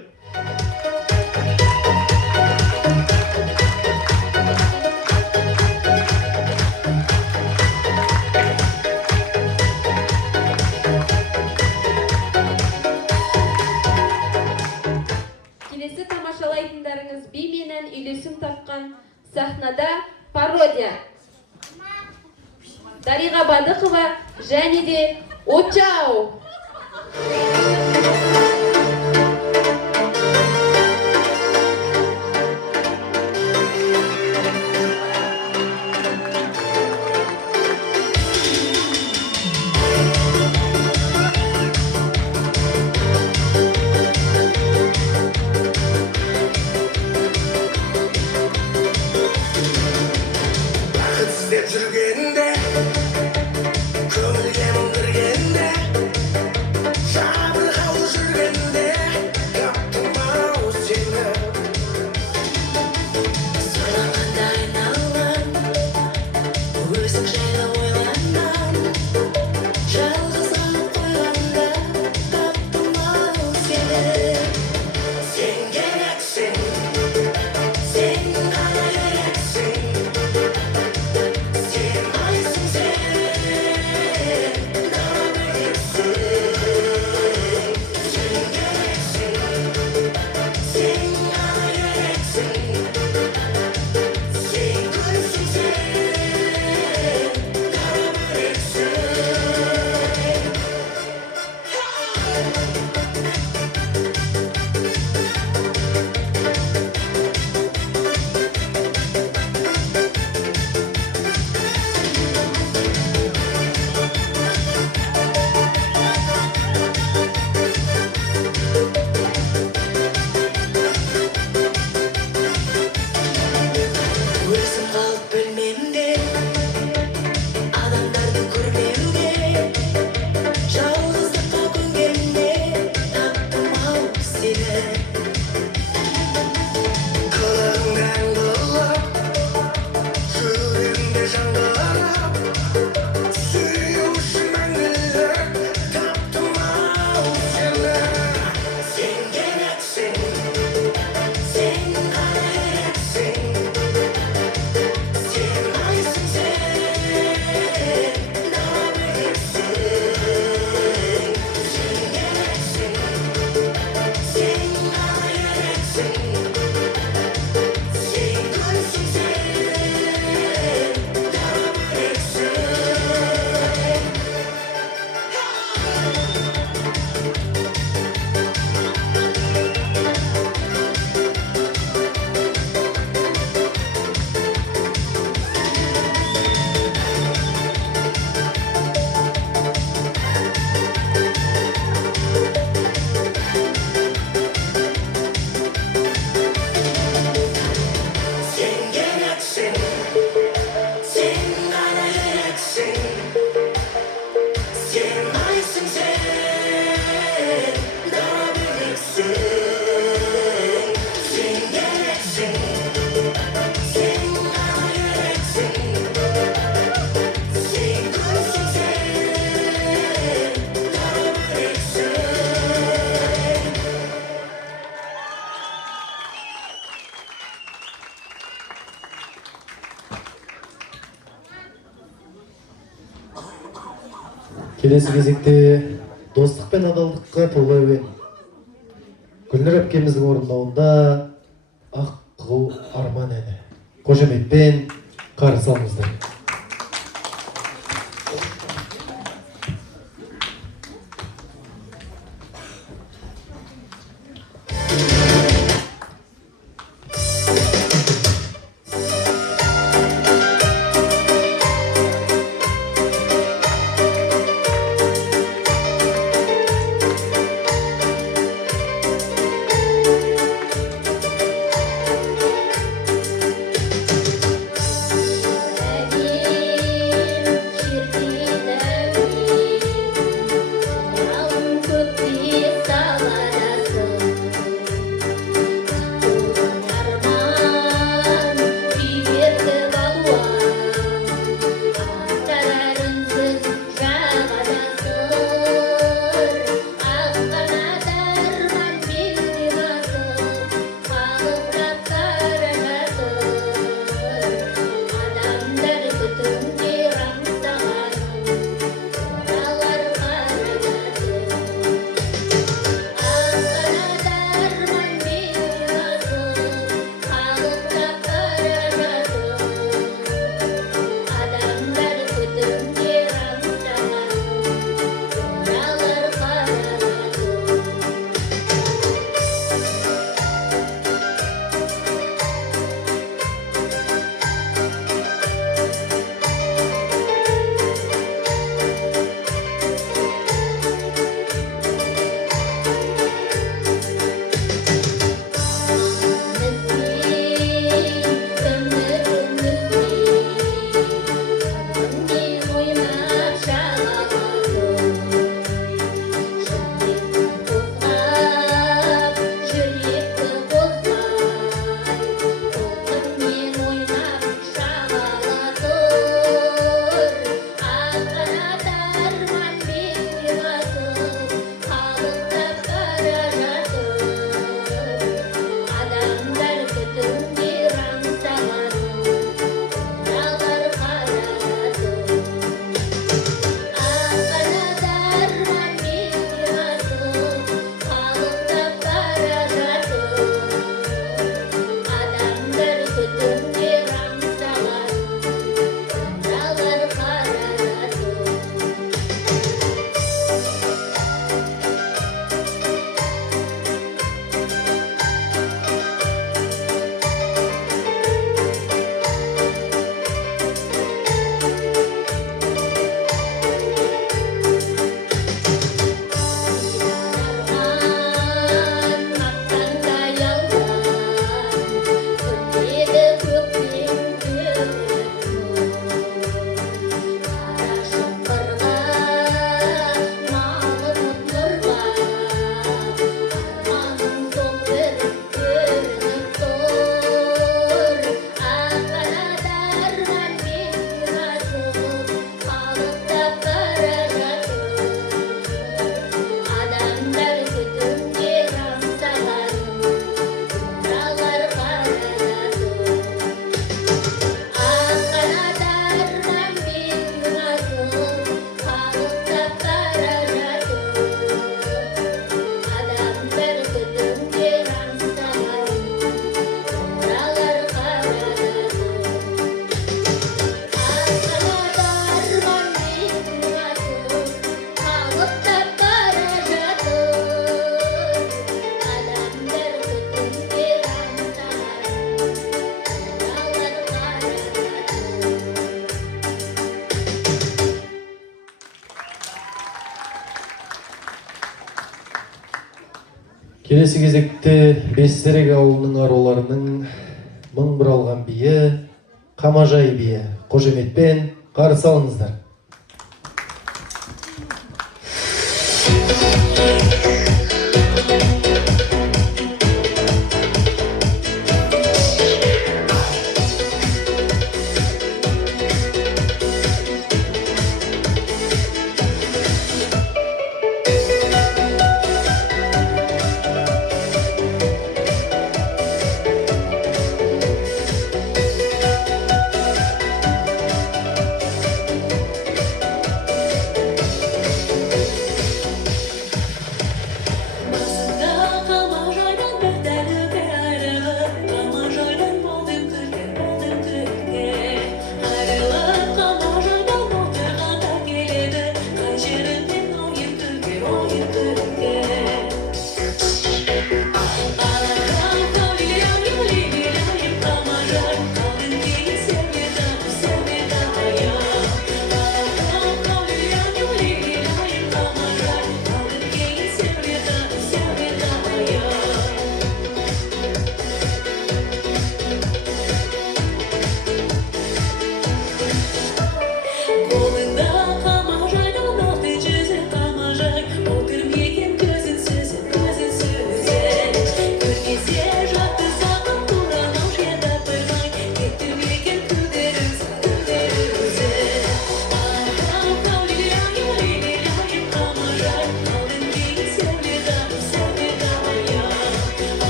Келесі тамашалайтындарыңыз би менен үйлесім тапқан сахнада пародия. Дариға Бадықова және де Очау. Іздеп жүргенде, көңілге кіргенде, жабырқау жүргенде, таптым-ау сені. Сыйлағанда айналам, өзің жайлы ойланам, жалғыз қалып қойғанда таптым-ау сені. Сен керексің, сен ғана керексің. Сен айсың, сен дара бөлексің. Сен керексің, сен ғана керексің. Сен гүлсің, сен дара бөлексің. Келесі кезекте достық пен адалдыққа толы әуен. Гүлнұр әпкеміздің орындауында Аққу арман әні. Қошеметпен қарсы алыңыздар. Келесі кезекте Бестерек ауылының аруларының мың бір алған биі, Қамажай биі. Қошеметпен қарсы алыңыздар.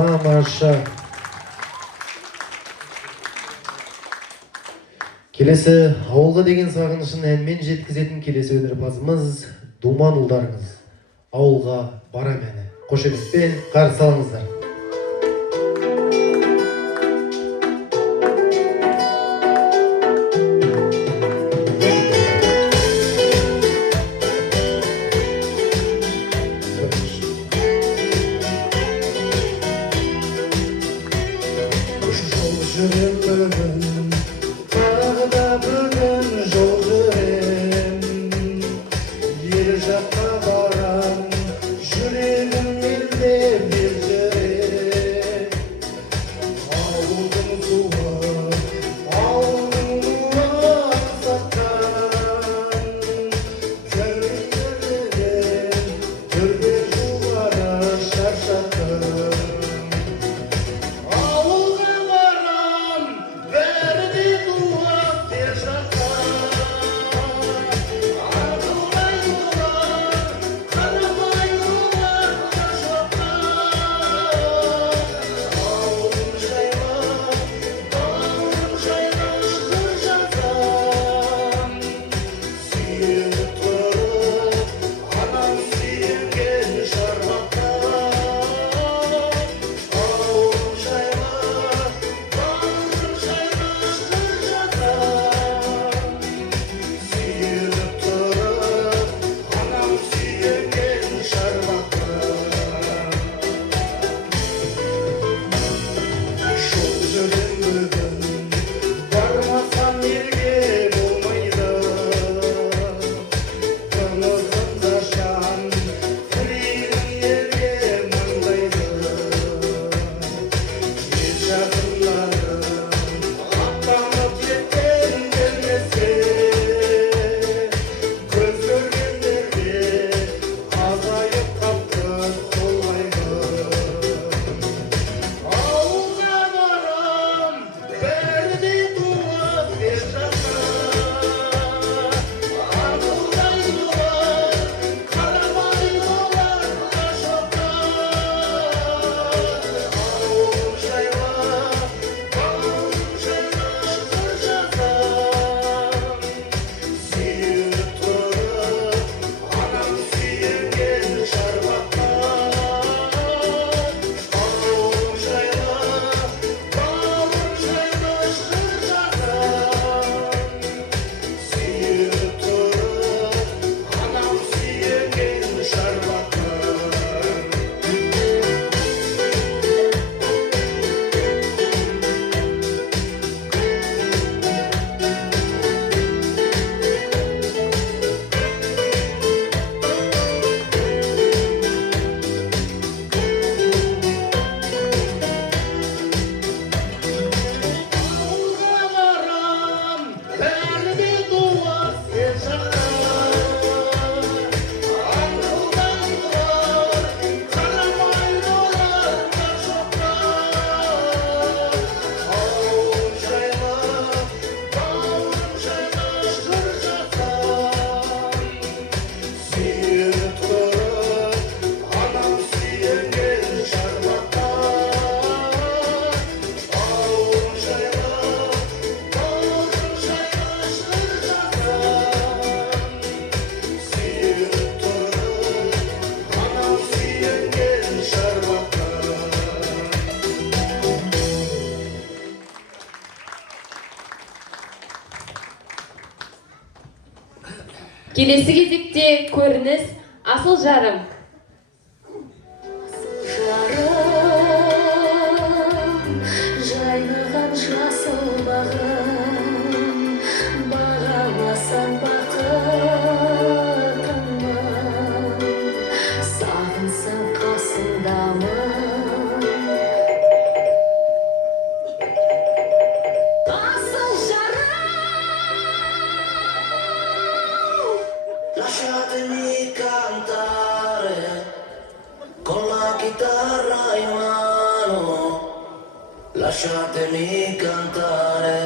Тамаша. Келесі ауылға деген сағынышын әнмен жеткізетін келесі өнерпазымыз Думан ұлдарыңыз. Ауылға барам әні. Қошеметпен қарсы алыңыздар. Келесі кезекте көрініс асыл жарым. Жайнаған жасыл бағым, бағаласаң бақытыңмын, сағынсаң қасыңдамын. Асыл жарым, Lasciatemi cantare con la chitarra in mano, lasciatemi cantare,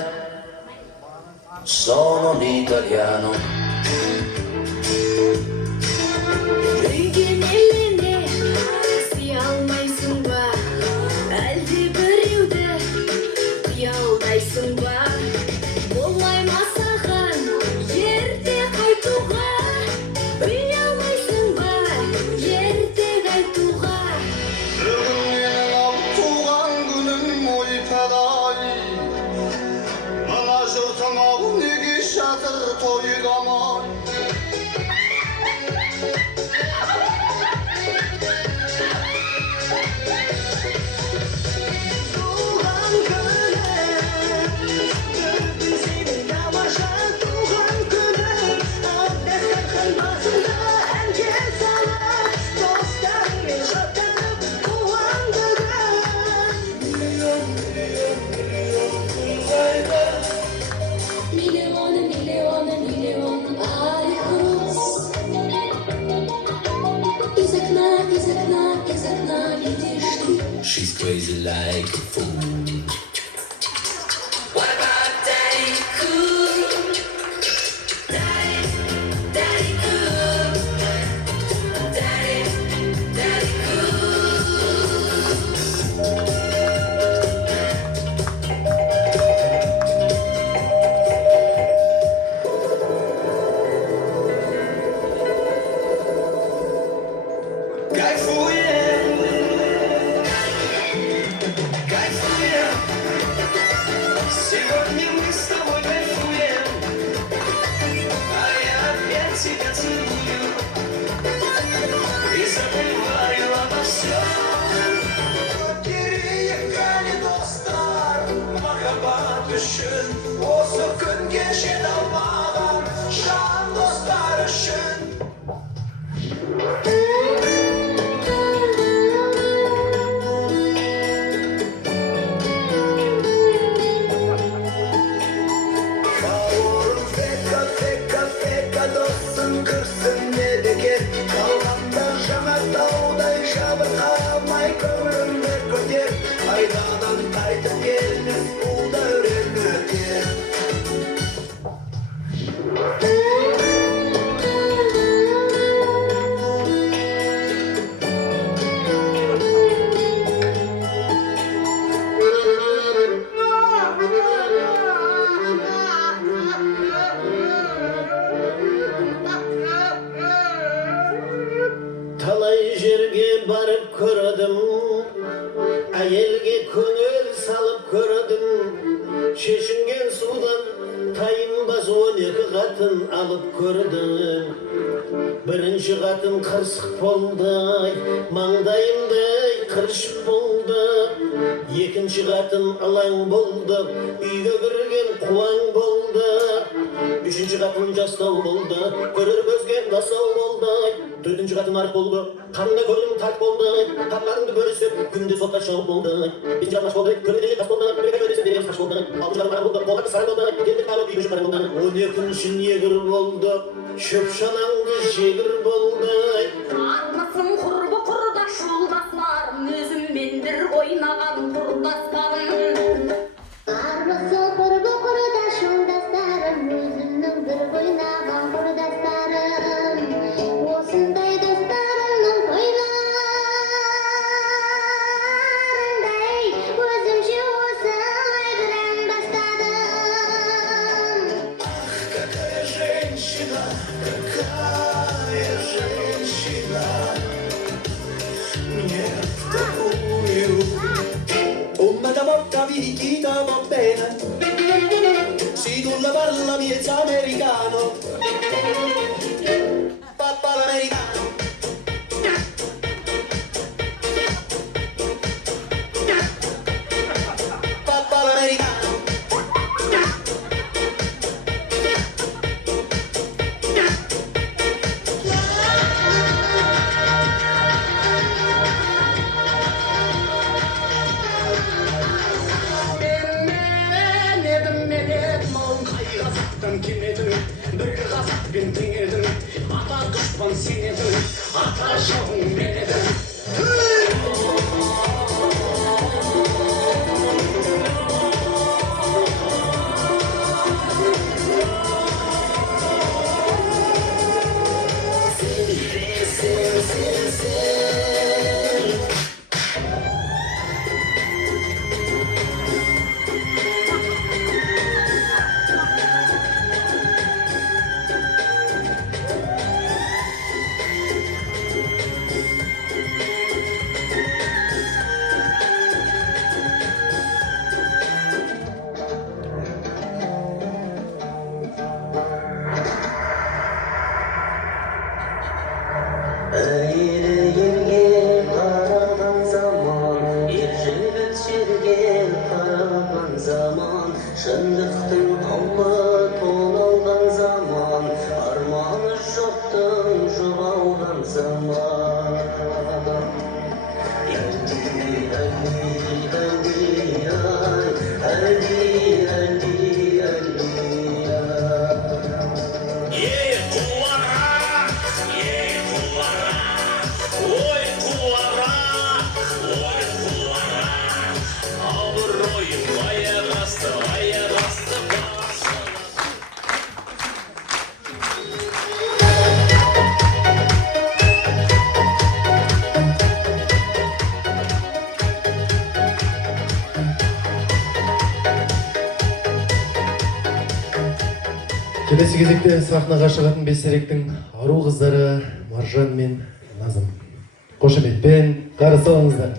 sono un italiano. Үйген еліне сия алмайсың ба, из окна видишь ты. She's crazy like a fool. What about Daddy Cool? Daddy Cool. Daddy Кайфуем, сегодня мы с тобой кайфуем, а я опять тебя целую и забываю обо всем. Geriye kalan dostlar, makabat düşün, olsa gün geçen almadan, şan dostlar üçün. Dostum kırsın ne de gel Kalmanda жаңа таудай жабырқамай көңілімді көтер Айдадан қайтып келмес бұл да өрем өтер Talay жерге барып көрдім, әйелге көңіл салып көрдім, шешінген судан тайынбас 12 қатын алып көрдім. Бірінші қатын қырсық болды, маңдайымдай қыршып болды. Екінші қатын алаң болды, үйге кірген қуаң болды. Үшінші қатын жастау болды, көрер көзге насау болды. Төртінші қатын арық болды, қанында көрдім тарт болды. Қанларыңды бөлісіп, күнде сотқа шауып болды. Бесінші қатын аш болды, көрмедегі қас болды, бірге бөлісіп береміз қаш болды. Алтыншы қатын арық болды, қолға сары болды, келдік қалып үйінші қарай болды. 12-ші негір болды, шөп шанаңды жегір болды. Армысың құрбы құрдас жолдастарым, өзіммен бір ойнаған құрдастарым. Армысың құрбы құрдас жолдастарым, өзімнің бір ойнаған құрдастарым. Осындай достарымның тойларындай, өзімше осылай бір ән бастадым. Какая женщина, мне в такую. Una da porta virichita va bene, si tu la parla miezza americano, papà l'americano. Papà l'americano. Kim edin, bir gazap bin din edin, ata düşman sin edin, ata şahın ben edin. Eğilge karadan zaman, irjilik şirge karadan zaman, şındıktın Allah to'lgan zaman, armoni jo'qtin jo'g'algan zaman. Ой, Келесі кезекте сахнаға шығатын бестеректің ару қыздары Маржан мен Назым. Қошеметпен қарсы алыңыздар.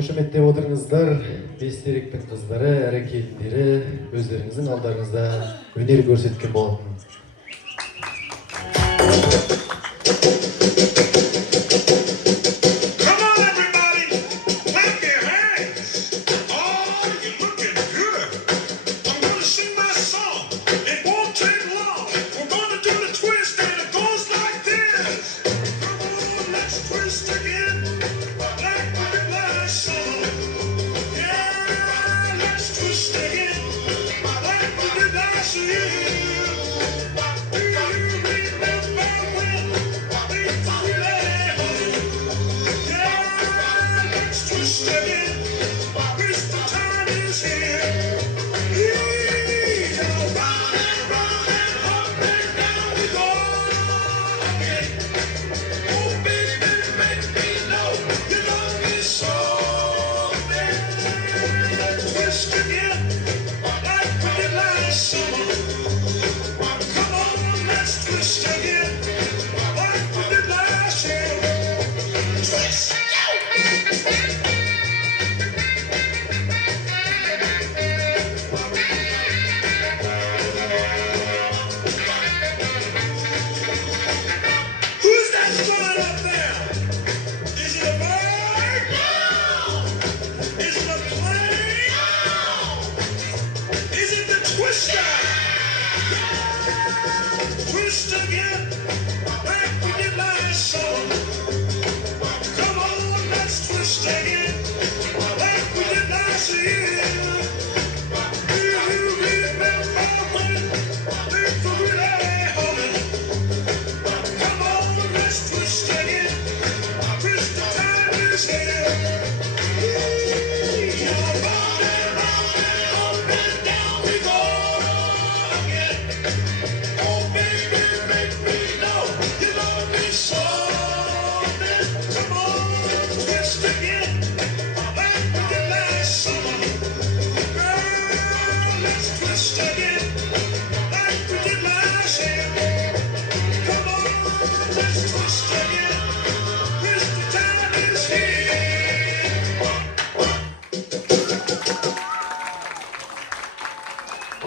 Қошеметтеп отырыңыздар, бестеректің қыздары, әрі келіндері өздеріңіздің алдарыңызда өнер көрсеткен болатын. Yeah.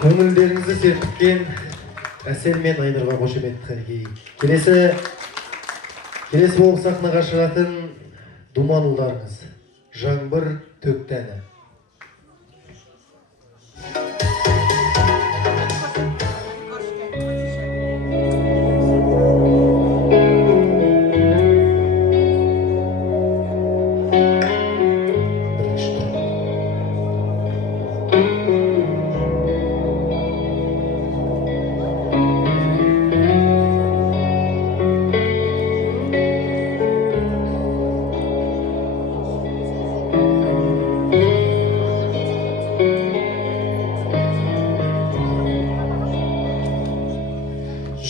көңілдеріңізді серпіткен әсел мен айнұрға қошемет қанекей. Келесі болып сахнаға шығатын думан ұлдарыңыз жаңбыр төкті әні.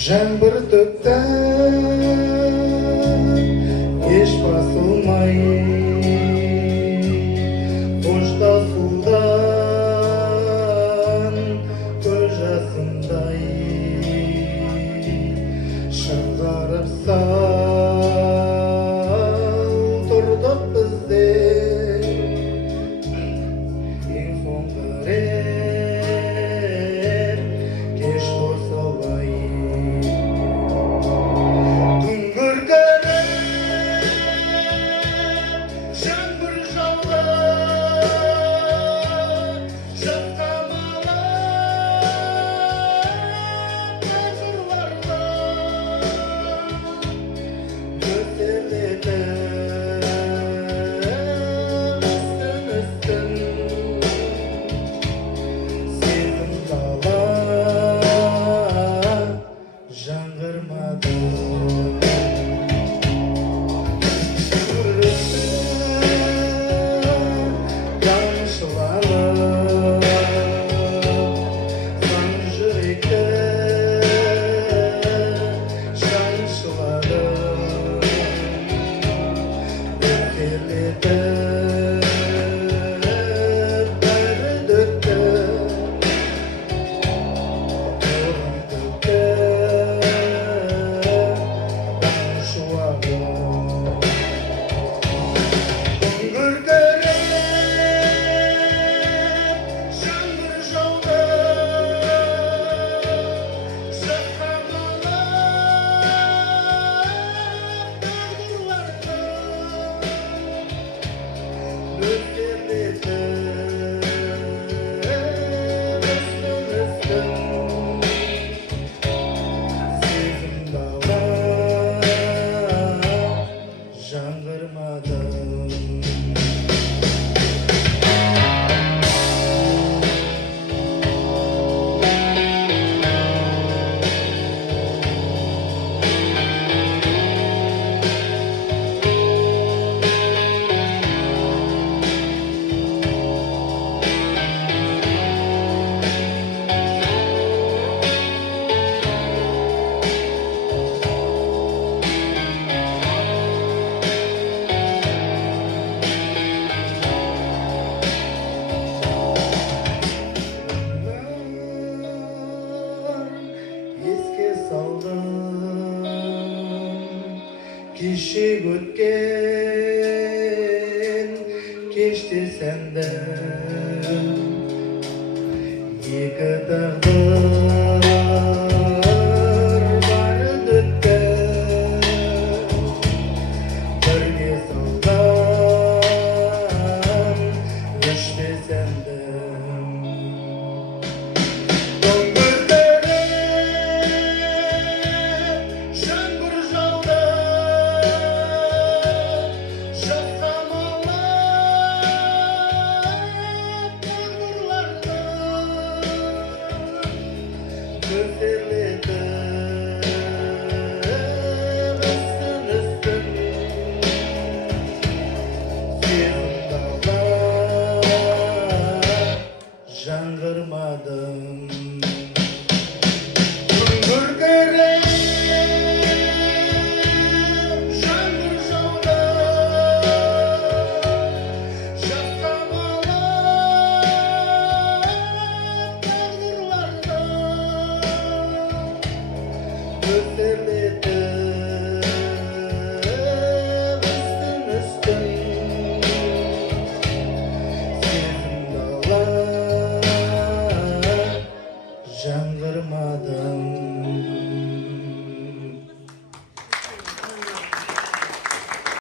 Жаңбыр төкті еш басылмай қоштасудан көз жасындай шыңғарып тұрдық біздер ең соңғы рет кеш осылай жаңбыр жауды жатқа малап жырларды көтеріледі үстін сезім дала жаңғырмады кешегі өткен кеште сәнді екі тағдыр